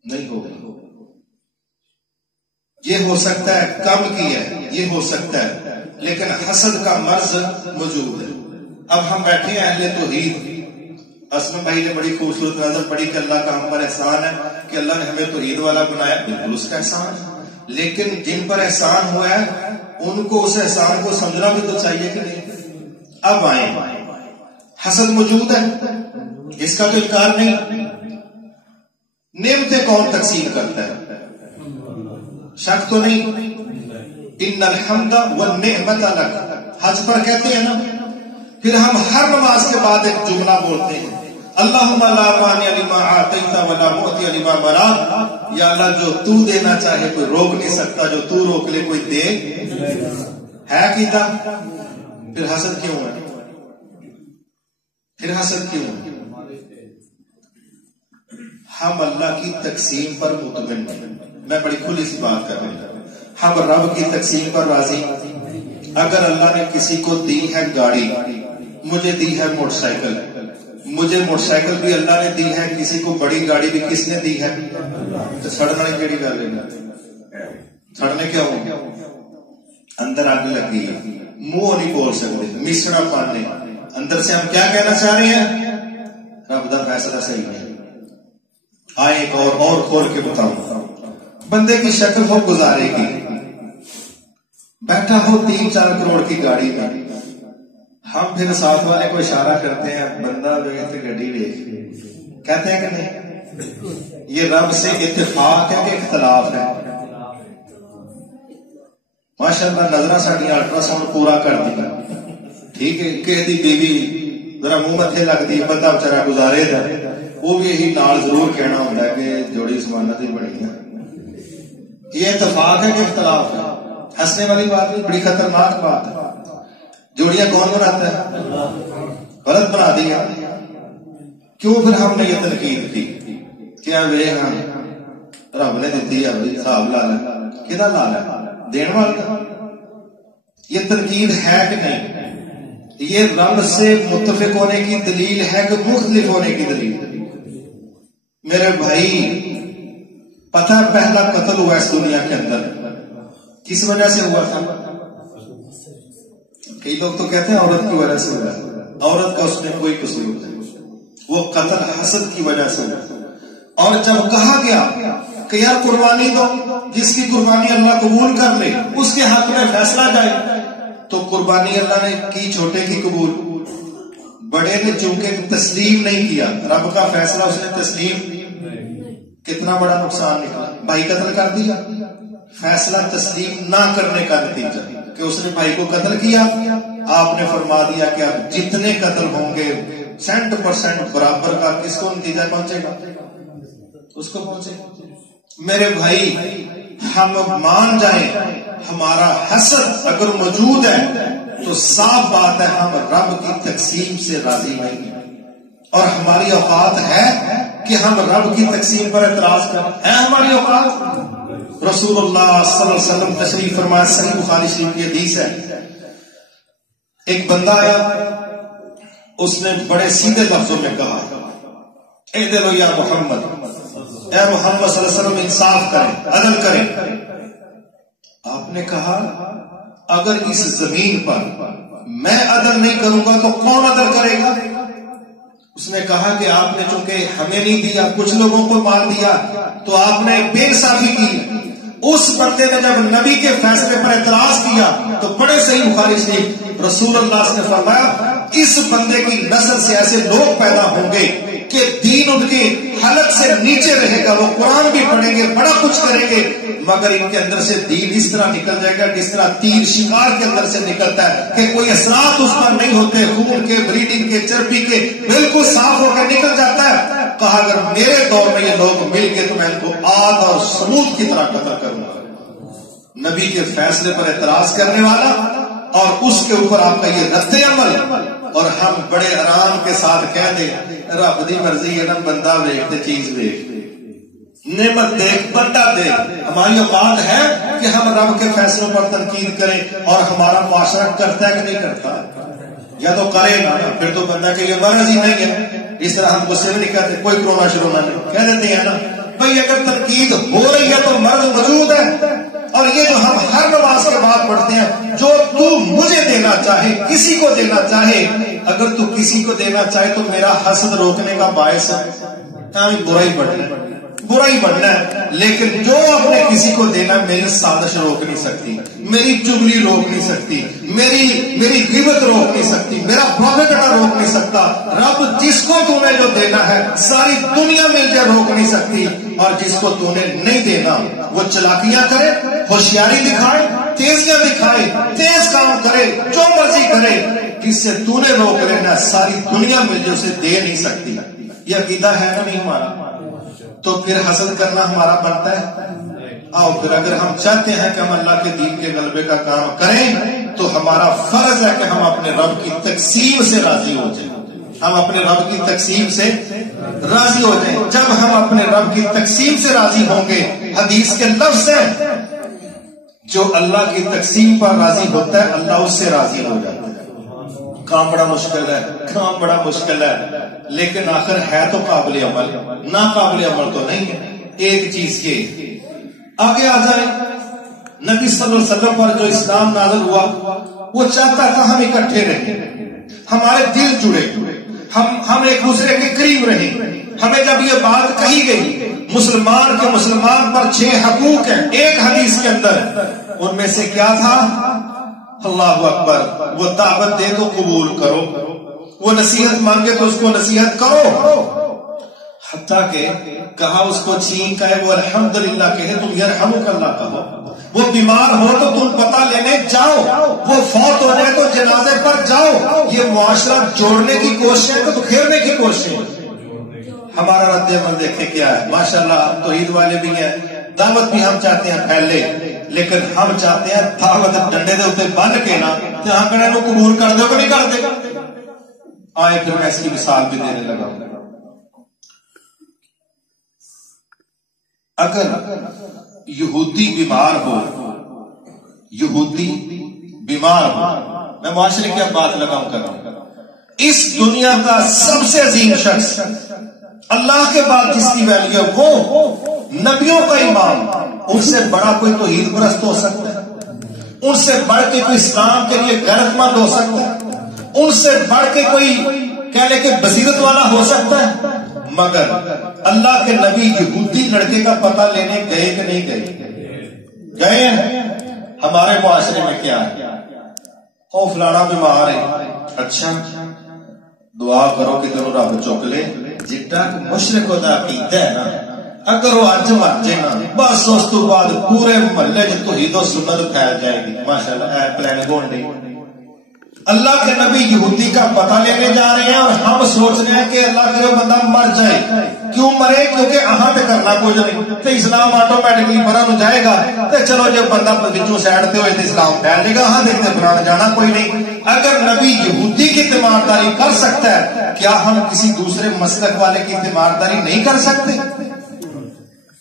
نہیں ہوگا. یہ ہو سکتا ہے کم کی ہے، یہ ہو سکتا ہے، لیکن حسد کا مرض موجود ہے. اب ہم بیٹھے ہیں اہل توحید. اسلم بھائی نے بڑی خوبصورت نظر پڑی کہ اللہ کا ہم پر احسان ہے کہ اللہ نے ہمیں توحید والا بنایا. بالکل اس کا احسان ہے، لیکن جن پر احسان ہوا ہے ان کو اس احسان کو سمجھنا بھی تو چاہیے کہ نہیں. اب آئیں، حسد موجود ہے، اس کا تو انکار نہیں. نعمتیں کون تقسیم کرتا ہے؟ شک تو نہیں. ان الحمد والنعمت لک، حج پر کہتے ہیں نا. پھر ہم ہر نماز کے بعد ایک جملہ بولتے ہیں، اللہم لا مانع لما اعطیت ولا معطی لما منعت. یا اللہ جو تو دینا چاہے کوئی روک نہیں سکتا، جو تو روک لے کوئی دے ہے کیتا. پھر حسد کیوں ہے؟ پھر حسد کیوں ہے؟ ہم اللہ کی تقسیم پر مطمئن ہیں. میں بڑی کھلی سی بات کر رہا ہوں. ہم رب کی تقسیم پر راضی. اگر اللہ نے کسی کو دی ہے گاڑی، مجھے دی ہے موٹر سائیکل، مجھے موٹر سائیکل بھی اللہ نے دی ہے، کسی کو بڑی گاڑی بھی کس نے دی ہے، تو سڑنا کیڑی گل ہے؟ سڑنے کیا ہو؟ اندر آگ لگی ہے، منہ نہیں بول سکتے، مشرا پانے. اندر سے ہم کیا کہنا چاہ رہے ہیں؟ رب دا فیصلہ صحیح ہے. آئے ایک اور کھول کے بتاؤں. بندے کی شکل ہو گزارے کی، بیٹھا ہو 3-4 کروڑ کی گاڑی میں. ہم پھر ساتھ والے کو اشارہ کرتے ہیں، بندہ گڈی دیکھ، کہتے ہیں کہ نہیں؟ یہ رب سے اتفاق ہے کہ اختلاف ہے؟ ماشاء اللہ نظرہ ساڑی الٹرا ساؤنڈ پورا کر دیا. ٹھیک ہے، کہ دی بیوی ذرا منہ متھے لگتی، بندہ بچارا گزارے دا، وہ بھی یہی نال ضرور کہنا ہوتا ہے کہ جوڑی سمانت ہی بنی ہے. یہ اتفاق ہے کہ اختلاف ہے؟ ہنسنے والی بات نہیں، بڑی خطرناک بات ہے. جوڑیاں کون بناتا ہے؟ غلط بنا دیا. کیوں پھر ہم نے یہ تنقید کی؟ کیا وے ہم رب نے دیتی ہے بھائی حساب لا لے. کدا لا لے؟ دین والا. یہ تنقید ہے کہ نہیں؟ یہ رب سے متفق ہونے کی دلیل ہے کہ مختلف ہونے کی دلیل؟ میرے بھائی پتہ پہلا قتل ہوا اس دنیا کے اندر کس وجہ سے ہوا تھا؟ کئی لوگ تو کہتے ہیں عورت کی وجہ سے ہوا. عورت کا اس میں کوئی قصور نہیں، وہ قتل حسد کی وجہ سے ہوا. اور جب کہا گیا کہ یار قربانی دو، جس کی قربانی اللہ قبول کر لے اس کے حق میں فیصلہ جائے، تو قربانی اللہ نے کی چھوٹے کی قبول. بڑے نے چونکہ تسلیم نہیں کیا، رب کا فیصلہ اس نے تسلیم، کتنا بڑا نقصان نکلا. بھائی قتل کر دیا. فیصلہ تسلیم نہ کرنے کا نتیجہ کہ اس نے بھائی کو قتل کیا. آپ نے فرما دیا کہ اب جتنے قتل ہوں گے 100% برابر کا کس کو نتیجہ پہنچے گا؟ اس کو پہنچے. میرے بھائی ہم مان جائیں ہمارا حسد اگر موجود ہے تو صاف بات ہے ہم رب کی تقسیم سے راضی نہیں ہیں، اور ہماری اوقات ہے کہ ہم رب کی تقسیم پر اعتراض کریں. ہے ہماری اوقات؟ رسول اللہ صلی اللہ علیہ وسلم تشریف فرمایا، صحیح بخاری شریف کی حدیث ہے. ایک بندہ آیا، اس نے بڑے سیدھے لفظوں میں کہا اعدلوا یا محمد، اے محمد صلی اللہ علیہ وسلم انصاف کریں، عدل کریں۔ آپ نے کہا اگر اس زمین پر میں عدل نہیں کروں گا تو کون عدل کرے گا؟ اس نے کہا کہ آپ نے چونکہ ہمیں نہیں دیا، کچھ لوگوں کو مال دیا، تو آپ نے بے انصافی کی۔ اس بندے نے جب نبی کے فیصلے پر اعتراض کیا تو بڑے صحیح بخاری شریف رسول اللہ نے فرمایا اس بندے کی نسل سے ایسے لوگ پیدا ہوں گے کہ دین ان کے حلق سے نیچے رہے گا، وہ قرآن بھی پڑھیں گے، بڑا کچھ کریں گے، مگر ان کے اندر سے دین اس طرح نکل جائے گا جس طرح تیر شکار کے اندر سے نکلتا ہے کہ کوئی اثرات اس پر نہیں ہوتے، خون کے، بریڈنگ کے، چربی کے، بالکل صاف ہو کر نکل جاتا ہے۔ کہا اگر میرے دور میں یہ لوگ مل گئے تو میں ان کو عاد اور سمود کی طرح قتل کروں گا۔ نبی کے فیصلے پر اعتراض کرنے والا اور اس کے اوپر آپ کا یہ رد عمل، اور ہم بڑے آرام کے ساتھ کہہ دیں رب دی مرضی ہے نا، بندہ دیکھتے چیز دیکھ، نعمت دیکھ، بندہ دیکھ۔ ہماری اوقات ہے کہ ہم رب کے فیصلوں پر تنقید کریں، اور ہمارا معاشرہ کرتا ہے کہ نہیں کرتا؟ یا تو کرے نا، پھر تو بندہ کہ یہ مرض ہی نہیں ہے۔ اس طرح ہم غصے میں نہیں کہتے کوئی کرونا شروع نہیں، کہہ دیتے ہیں نا بھائی اگر تنقید ہو رہی ہے تو مرض موجود ہے۔ اور یہ جو ہم ہر نماز کے بعد پڑھتے ہیں، جو تو مجھے دینا چاہے، کسی کو دینا چاہے، اگر تو کسی کو دینا چاہے تو میرا حسد روکنے کا باعث ہے، برا ہی پڑھنا ہے، برا ہی پڑھنا ہے، لیکن جو آپ نے کسی کو دینا میری سازش روک نہیں سکتی، میری چگلی روک نہیں سکتی، میری غیبت روک نہیں سکتی، میرا پروفیٹ روک نہیں سکتا۔ رب جس کو تو نے جو دینا ہے ساری دنیا مل جائے روک نہیں سکتی، اور جس کو تو نے نہیں دینا وہ چلاکیاں کرے، ہوشیاری دکھائے، تیزیاں دکھائے، تیز کام کرے، جو مرضی کرے، جس سے تو نے روک لینا ساری دنیا مل جائے اسے دے نہیں سکتی۔ یہ عقیدہ ہے نا نہیں ہمارا؟ تو پھر حسد کرنا ہمارا بنتا ہے؟ آؤ پھر اگر ہم چاہتے ہیں کہ ہم اللہ کے دین کے غلبے کا کام کریں تو ہمارا فرض ہے کہ ہم اپنے رب کی تقسیم سے راضی ہو جائیں، ہم اپنے رب کی تقسیم سے راضی ہو جائیں۔ جب ہم اپنے رب کی تقسیم سے راضی ہوں گے، حدیث کے لفظ ہیں جو اللہ کی تقسیم پر راضی ہوتا ہے اللہ اس سے راضی ہو جاتا ہے۔ کام بڑا مشکل ہے، کام بڑا مشکل ہے، لیکن آخر ہے تو قابل عمل، ناقابل عمل تو نہیں ہے۔ ایک چیز یہ آگے آ جائے، نبی صلی اللہ علیہ وسلم پر جو اسلام نازل ہوا وہ چاہتا تھا ہم اکٹھے رہیں، ہمارے دل جڑے، ہم ایک دوسرے کے قریب رہیں۔ ہمیں جب یہ بات کہی گئی مسلمان کے مسلمان پر 6 حقوق ہیں ایک حدیث کے اندر، ان میں سے کیا تھا؟ اللہ اکبر، وہ دعوت دے تو قبول کرو، وہ نصیحت مانگے تو اس کو نصیحت کرو، حتیٰ کہ کہا اس کو چھین کہے وہ الحمدللہ کہے تم یرحمک اللہ کہو، وہ بیمار ہو تو تم پتہ لینے جاؤ، وہ فوت ہو جائے تو جنازے پر جاؤ۔ یہ معاشرہ جوڑنے کی کوشش ہے تو کھیرنے کی کوشش ہے۔ ہمارا رد عمل دیکھیں کیا ہے، ماشاءاللہ توحید والے بھی ہیں، دعوت بھی ہم چاہتے ہیں پھیلے، لیکن ہم چاہتے ہیں دعوت ڈنڈے دے اتنے بن کے نا جہاں کہنے کو قبول کر دو کہ نہیں کر دے۔ آئے پھر میں اس کی مثال بھی دینے لگا۔ اگر یہودی بیمار ہو، یہودی بیمار ہو، میں معاشرے کی اب بات لگاؤں کر رہا ہوں، اس دنیا کا سب سے عظیم شخص اللہ کے بعد جس کی ویلیو ہے وہ نبیوں کا امام، ان سے بڑا کوئی توحید پرست ہو سکتا ہے؟ ان سے بڑھ کے کوئی اسلام کے لیے غیرت مند ہو سکتا ہے؟ ان سے بڑھ کے کوئی کہہ لے کہ بصیرت والا ہو سکتا ہے؟ مگر اللہ کے نبی یہودی لڑکے کا پتہ لینے گئے کہ نہیں گئے؟ گئے ہیں۔ ہمارے معاشرے میں کیا ہے؟ او فلانا بیمار ہے، اچھا دعا کرو کہ تینوں رب چک لے، جٹا مشرک دا عقیدہ ہے نا، اگر وہ اج مر جائے نا بس اس تو بعد پورے محلے چ توحید و سنت پھیل جائے گی۔ ماشاءاللہ اے پلاننگ ہون نہیں۔ اللہ کے نبی یہودی کا پتہ لینے جا رہے ہیں اور ہم سوچ رہے ہیں کہ اللہ کرے بندہ مر جائے، کیوں مرے؟ کیونکہ اہاں تے کرنا کچھ نہیں، تو اسلام آٹومیٹکلی بنا نو جائے گا، تو چلو جب بندہ پچھوں سائڈ تے ہوئے تو اسلام پھیل جائے گا، اہاں دیکھتے بنا جانا کوئی نہیں۔ اگر نبی یہودی کی تیمارداری کر سکتا ہے، کیا ہم کسی دوسرے مسلک والے کی تیمارداری نہیں کر سکتے؟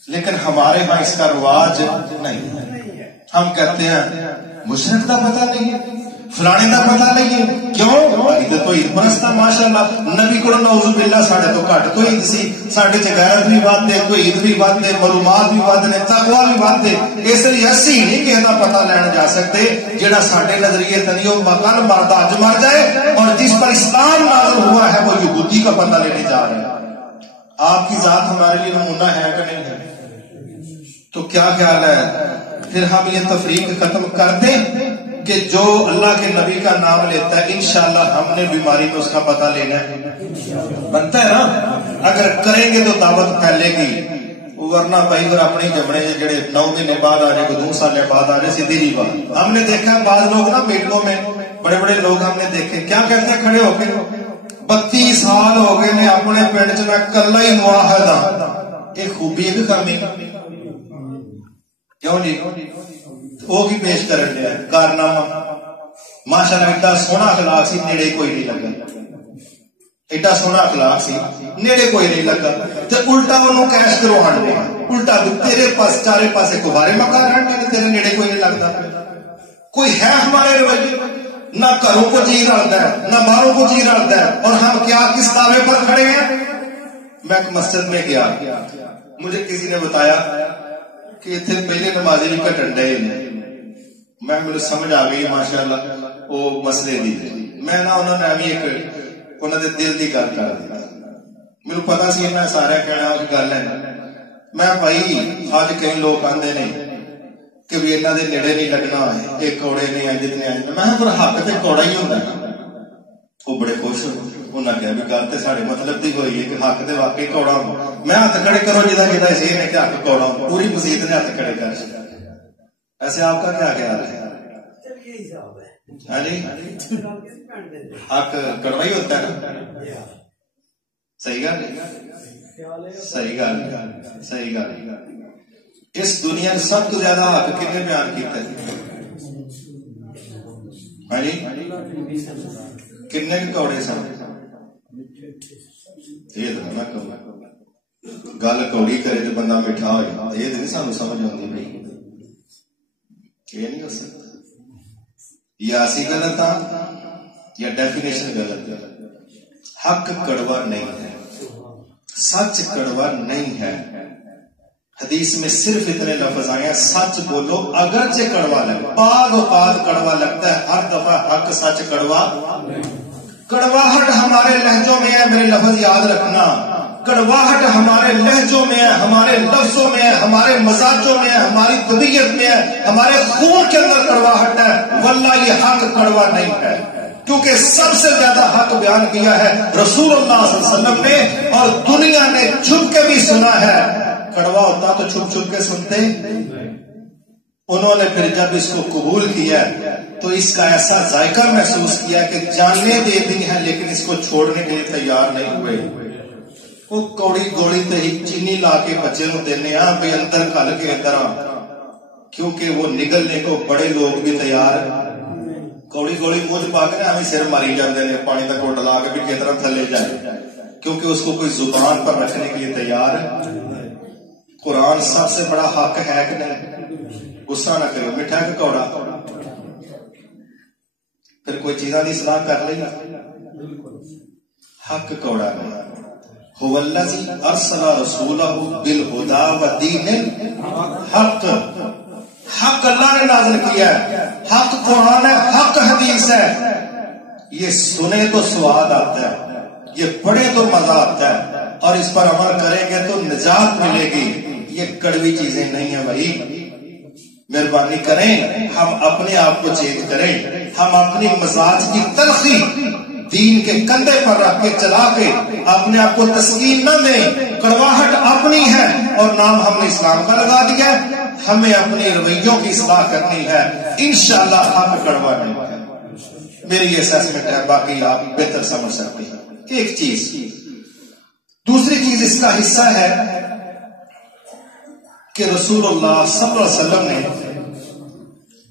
لیکن ہمارے ہاں اس کا رواج نہیں ہے۔ ہم کہتے ہیں مشرک کا پتہ نہیں ہے، فلانے کا پتا لئیے کیوں تو عید پرست ماشاء اللہ نبی کو نعوذ باللہ ساڈے تو گھٹ تو عید سی ساڈے چ غیرت بھی ود ہے تو عید بھی ود ہے معلومات بھی ود نے تقوی بھی ود ہے اس لیے اسی نہیں کسی کا پتا لینا جا سکتے جہاں ساڈے نظریے تنی وہ کل مرد اج مر جائے اور جس پر اسلام نازل ہوا ہے وہ یہودی کا پتا لینے جا رہے ہیں. آپ کی ذات ہمارے لیے نمونہ ہے کہ نہیں ہے؟ تو کیا خیال ہے پھر ہم یہ تفریق ختم کر دیں کہ جو اللہ کے نبی کا نام لیتا ہے انشاءاللہ ہم نے بیماری میں اس کا پتہ لینا ہے بنتا ہے نا. اگر کریں گے تو دعوت پھیلے گی ورنہ بھائی اور اپنی جمنے جڑے 9 مہینے بعد آ جائے 2 سال بعد آ جائے سیدھی جی بات. ہم نے دیکھا بعض لوگ نا میٹروں میں بڑے بڑے لوگ ہم نے دیکھے کیا کہتے ہیں کھڑے ہو کے 32 سال ہو گئے نے اپنے پنڈ چ میں کلا ہی مواحد ہاں. یہ خوبی ہے کہ کمی کیوں جی وہ بھی پیش کر لیا کارنامہ ماشاء اللہ ایڈا سونا اخلاق سی نیڑے کوئی نہیں لگا. ایڈا سونا اخلاق سی نیڑے کوئی نہیں لگا تے الٹا انہوں کیش کروانے دے الٹا تیرے پاس چارے پاسے گبارے مکان رہنے تیرے نیڑے کوئی نہیں لگتا. کوئی ہے ہمارے رویے نہ گھروں کو جی رلتا ہے نہ باہروں کو جی رلتا ہے اور ہم کیا کس دعوے پر کھڑے ہیں. میں ایک مسجد میں گیا مجھے کسی نے بتایا کہ اتنے پہلے نمازی بھی کٹن ڈے میں مجھے سمجھ آ گئی ماشاء اللہ وہ مسئلے دی میں نہ انہوں نے بھی ایک انہوں نے دل کی گل کر دی میرے پتا سی میں سارا کہنا گل ہے میں بھائی اج کئی لوگ آتے ہیں کہ بھی انہوں نے نیڑے نہیں لگنا ہے یہ کوڑے نہیں آئے جتنے آئے میں پر حق تو کوڑا ہی ہوتا ہے. وہ بڑے خوش انہوں نے کہا بھی گل تو سارے مطلب کی ہوئی ہے کہ حق تو واقعی کوڑا ہو. میں ہاتھ کھڑے کرو جہاں جہاں اسی نے کہ حق کوڑا ہو پوری مسیت نے ہاتھ کھڑے کر چکا. ایسے آپ کا کیا خیال ہے؟ ہاں جی حق کڑوا ہی ہوتا ہے نا. صحیح گل صحیح گل صحیح گل. اس دنیا میں سب تو زیادہ حق کنے بیان کیتا ہے؟ ہاں جی کنے کوڑے سن یہ تو نہ کرو گل کوڑی کرے تو بندہ میٹھا ہو جائے یہ نہیں سانو سمجھ آتی بھائی یہ نہیں ہو سکتا. یا اسی غلط آ یا ڈیفینیشن غلط ہے. حق کڑوا نہیں ہے سچ کڑوا نہیں ہے. حدیث میں صرف اتنے لفظ آئے سچ بولو اگرچہ کڑوا لگے بعض اوقات کڑوا لگتا ہے ہر دفعہ حق سچ کڑوا. کڑواہٹ ہمارے لہجوں میں ہے میرے لفظ یاد رکھنا کڑواہٹ ہمارے لہجوں میں ہے ہمارے لفظوں میں ہے ہمارے مزاجوں میں ہے ہماری طبیعت میں ہے ہمارے خون کے اندر کڑواہٹ ہے واللہ یہ حق کڑوا نہیں ہے کیونکہ سب سے زیادہ حق بیان کیا ہے رسول اللہ صلی اللہ علیہ وسلم نے اور دنیا نے چھپ کے بھی سنا ہے. کڑوا ہوتا تو چھپ چھپ کے سنتے انہوں نے پھر جب اس کو قبول کیا تو اس کا ایسا ذائقہ محسوس کیا کہ جانیں دے دی ہیں لیکن اس کو چھوڑنے کے لیے تیار نہیں ہوئے. وہ کوڑی گوڑی تے چینی لا کے بچے نو دینے ہاں بھی اندر کھل کے اندر کیونکہ وہ نگلنے کو بڑے لوگ بھی تیار کوڑی گوڑی منہ پا کے ہمیں سر ماری جاتے ہیں پانی کا گھوٹ لا کے بھی کس طرح تھلے جائے کیونکہ اس کو کوئی زبان پر رکھنے کے لیے تیار. قرآن سب سے بڑا حق ہے کہ نہیں غصہ نہ کرو میٹھا کہ کوڑا پھر کوئی چیزاں دی اصلاح کر لے گا. حق کوڑا نہیں هو الذی ارسل رسولہ بالہدی ودین الحق. حق اللہ نے نازل کیا ہے حق قرآن ہے حق حدیث ہے. یہ سنے تو سواد آتا ہے یہ پڑھے تو مزہ آتا ہے اور اس پر عمل کریں گے تو نجات ملے گی. یہ کڑوی چیزیں نہیں ہیں بھائی. مہربانی کریں ہم اپنے آپ کو چینج کریں ہم اپنی مزاج کی تلخی دین کے کندھے پر رکھ کے چلا کے اپنے آپ کو تسکین نہ دیں. کڑواہٹ اپنی ہے اور نام ہم نے اسلام کا لگا دیا ہے. ہمیں اپنی رویوں کی اصلاح کرنی ہے انشاءاللہ حق کڑوا نہیں ہے. میری یہ اسیسمنٹ ہے باقی آپ بہتر سمجھ سکتے ہیں. ایک چیز دوسری چیز اس کا حصہ ہے کہ رسول اللہ صلی اللہ علیہ وسلم نے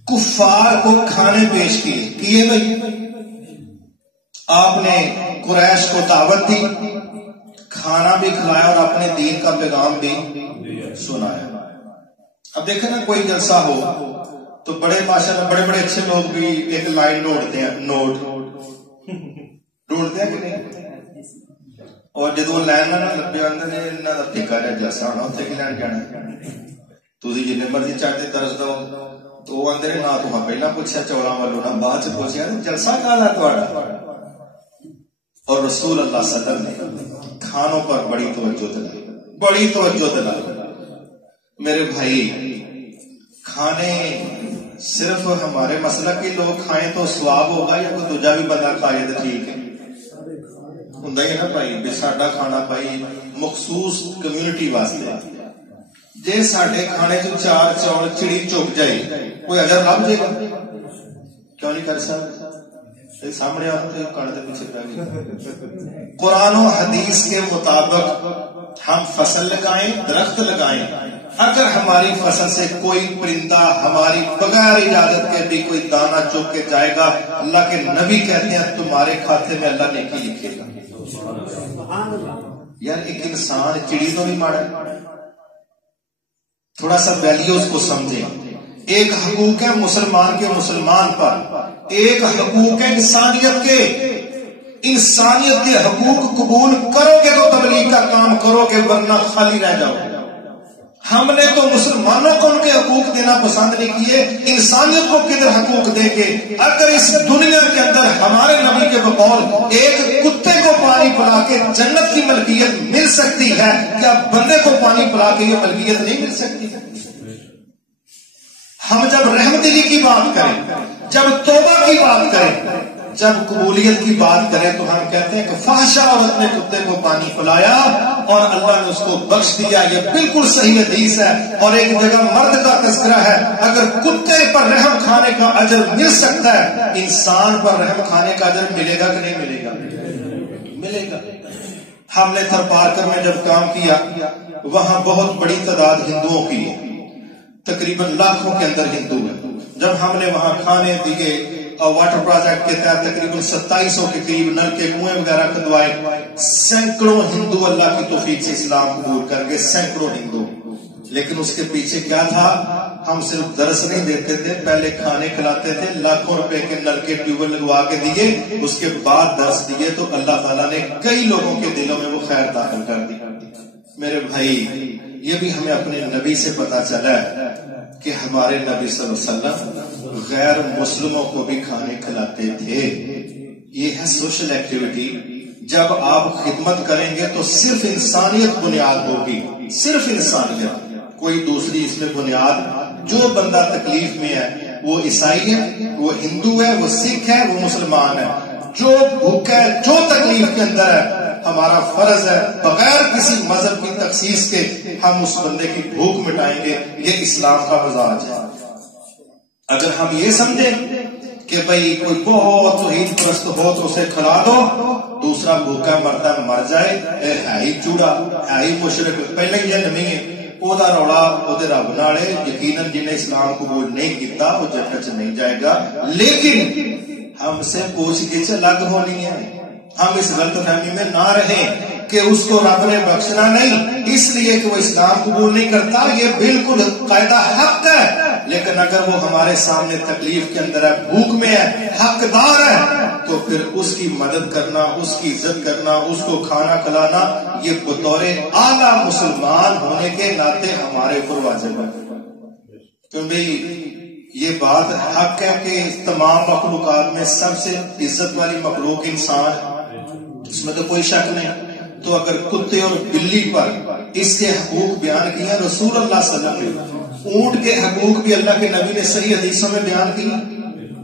کفار کو کھانے پیش کیے بھائی. آپ نے قریش کو دعوت دی کھانا بھی کھلایا اور اپنے دین کا پیغام بھی سنایا. اب دیکھیں نا کوئی جلسہ ہو تو بڑے ماشاءاللہ بڑے بڑے اچھے لوگ بھی ایک لائن ڈھونڈتے ہیں کہ نہیں؟ اور جدو لائن نہ لبے آتے ہیں انہوں کا ٹھیکا جا جلسہ ہونا اتنے کی لین جانا تھی جن مرضی چاہتے درج دو تو وہ آدھے نہ تو پہلا پوچھا چوراں والوں نہ بعد چ پوچھا جلسہ کہاں ہے تھوڑا. اور رسول اللہ صدر نے کھانوں پر بڑی توجہ دلائی. میرے بھائی کھانے صرف ہمارے مسلک کے لوگ کھائیں تو ثواب ہوگا یا کوئی دوجا بھی بندہ کھائے تو ٹھیک ہے ہوں نا بھائی بھی ساڈا کھانا بھائی مخصوص کمیونٹی واسطے جی ساڈے کھانے چ 4 چوڑ چڑی چک جائے کوئی اجر لب جائے گا کیوں نہیں کر سکتے سامنے قرآن و حدیث کے مطابق ہم فصل لگائیں درخت لگائیں اگر ہماری فصل سے کوئی پرندہ ہماری بغیر اجازت کے بھی کوئی دانا چوک کے جائے گا اللہ کے نبی کہتے ہیں تمہارے کھاتے میں اللہ نیکی لکھے گا. یار ایک انسان چڑی تو نہیں مارا تھوڑا سا ویلیوز کو سمجھیں. ایک حقوق ہے مسلمان کے مسلمان پر ایک حقوق ہے انسانیت کے حقوق قبول کرو گے تو تبلیغ کا کام کرو گے ورنہ خالی رہ جاؤ گے. ہم نے تو مسلمانوں کو ان کے حقوق دینا پسند نہیں کیے انسانیت کو کدھر حقوق دے کے اگر اس دنیا کے اندر ہمارے نبی کے بقول ایک کتے کو پانی پلا کے جنت کی ملکیت مل سکتی ہے کیا بندے کو پانی پلا کے یہ ملکیت نہیں مل سکتی؟ ہم جب رحم دلی کی بات کریں جب توبہ کی بات کریں جب قبولیت کی بات کریں تو ہم کہتے ہیں کہ فحشا عورت نے کتے کو پانی پلایا اور اللہ نے اس کو بخش دیا. یہ بالکل صحیح حدیث ہے. اور ایک جگہ مرد کا تذکرہ ہے اگر کتے پر رحم کھانے کا اجر مل سکتا ہے انسان پر رحم کھانے کا اجر ملے گا کہ نہیں ملے گا؟ ملے گا. ہم نے تھرپارکر میں جب کام کیا وہاں بہت بڑی تعداد ہندوؤں کی ہے تقریباً لاکھوں کے اندر ہندو ہیں. جب ہم نے وہاں کھانے دیے اور واٹر پروجیکٹ کے تحت تقریباً 2700 کے قریب نل کے کنویں وغیرہ کھدوائے سینکڑوں ہندو اللہ کی توفیق سے اسلام قبول کر گئے سینکڑوں ہندو. لیکن اس کے پیچھے کیا تھا ہم صرف درس نہیں دیتے تھے پہلے کھانے کھلاتے تھے لاکھوں روپے کے نل کے ٹیوب لگوا کے دیے اس کے بعد درس دیے تو اللہ تعالیٰ نے کئی لوگوں کے دلوں میں وہ خیر داخل کر دی. میرے بھائی یہ بھی ہمیں اپنے نبی سے پتا چلا ہے کہ ہمارے نبی صلی اللہ علیہ وسلم غیر مسلموں کو بھی کھانے کھلاتے تھے. یہ ہے سوشل ایکٹیویٹی. جب آپ خدمت کریں گے تو صرف انسانیت بنیاد ہوگی صرف انسانیت کوئی دوسری اس میں بنیاد. جو بندہ تکلیف میں ہے وہ عیسائی ہے وہ ہندو ہے وہ سکھ ہے وہ مسلمان ہے جو بھوک ہے جو تکلیف کے اندر ہے ہمارا فرض ہے بغیر کسی مذہب کی تخصیص کے ہم اس بندے کی بھوک مٹائیں گے. یہ اسلام کا مزاج ہے. اگر ہم یہ سمجھیں کہ بھئی کوئی بہت توحید پرست ہو تو اسے کھلا دو دوسرا بھوکا مرتا مر جائے ہے ہی چوڑا ہے ہی مشرک پہلے یہ نہیں ہے وہ روڑا وہ رب نالے یقیناً جنہیں اسلام قبول نہیں کیتا وہ جنت نہیں جائے گا. لیکن ہم سے پوچھ گچھ الگ ہونی ہے. ہم اس غلط فہمی میں نہ رہیں کہ اس کو رب نے بخشنا نہیں اس لیے کہ وہ اسلام قبول نہیں کرتا. یہ بالکل قاعدہ حق ہے. لیکن اگر وہ ہمارے سامنے تکلیف کے اندر ہے بھوک میں ہے حقدار ہے تو پھر اس کی مدد کرنا اس کی عزت کرنا اس کو کھانا کھلانا یہ بطور اعلیٰ مسلمان ہونے کے ناطے ہمارے اوپر واجب ہے. کیونکہ یہ بات حق ہے کہ تمام مخلوقات میں سب سے عزت والی مخلوق انسان اس میں تو کوئی شک نہیں. تو اگر کتے اور بلی پر اس کے حقوق بیان کیا رسول اللہ صلی اللہ علیہ وسلم نے اونٹ کے حقوق بھی اللہ کے نبی نے صحیح حدیثوں میں بیان کیے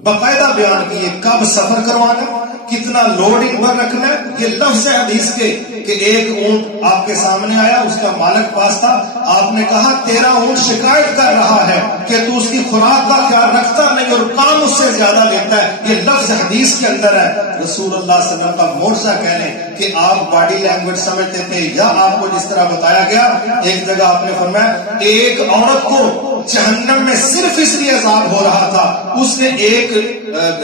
باقاعدہ بیان کیے. کب سفر کروانا کتنا لوڈنگ پر رکھنا ہے یہ لفظ ہے حدیث کے کہ ایک اونٹ آپ کے سامنے آیا اس کا مالک پاس تھا آپ نے کہا تیرا اونٹ شکایت کر رہا ہے کہ تو اس کی خوراک کا خیال رکھتا نہیں اور کام اس سے زیادہ لیتا ہے. یہ لفظ حدیث کے اندر ہے. رسول اللہ صلی اللہ علیہ وسلم کا معجزہ کہنے کہ آپ باڈی لینگویج سمجھتے تھے یا آپ کو جس طرح بتایا گیا. ایک جگہ آپ نے فرمایا ایک عورت کو جہنم میں صرف اس لیے عذاب ہو رہا تھا اس نے ایک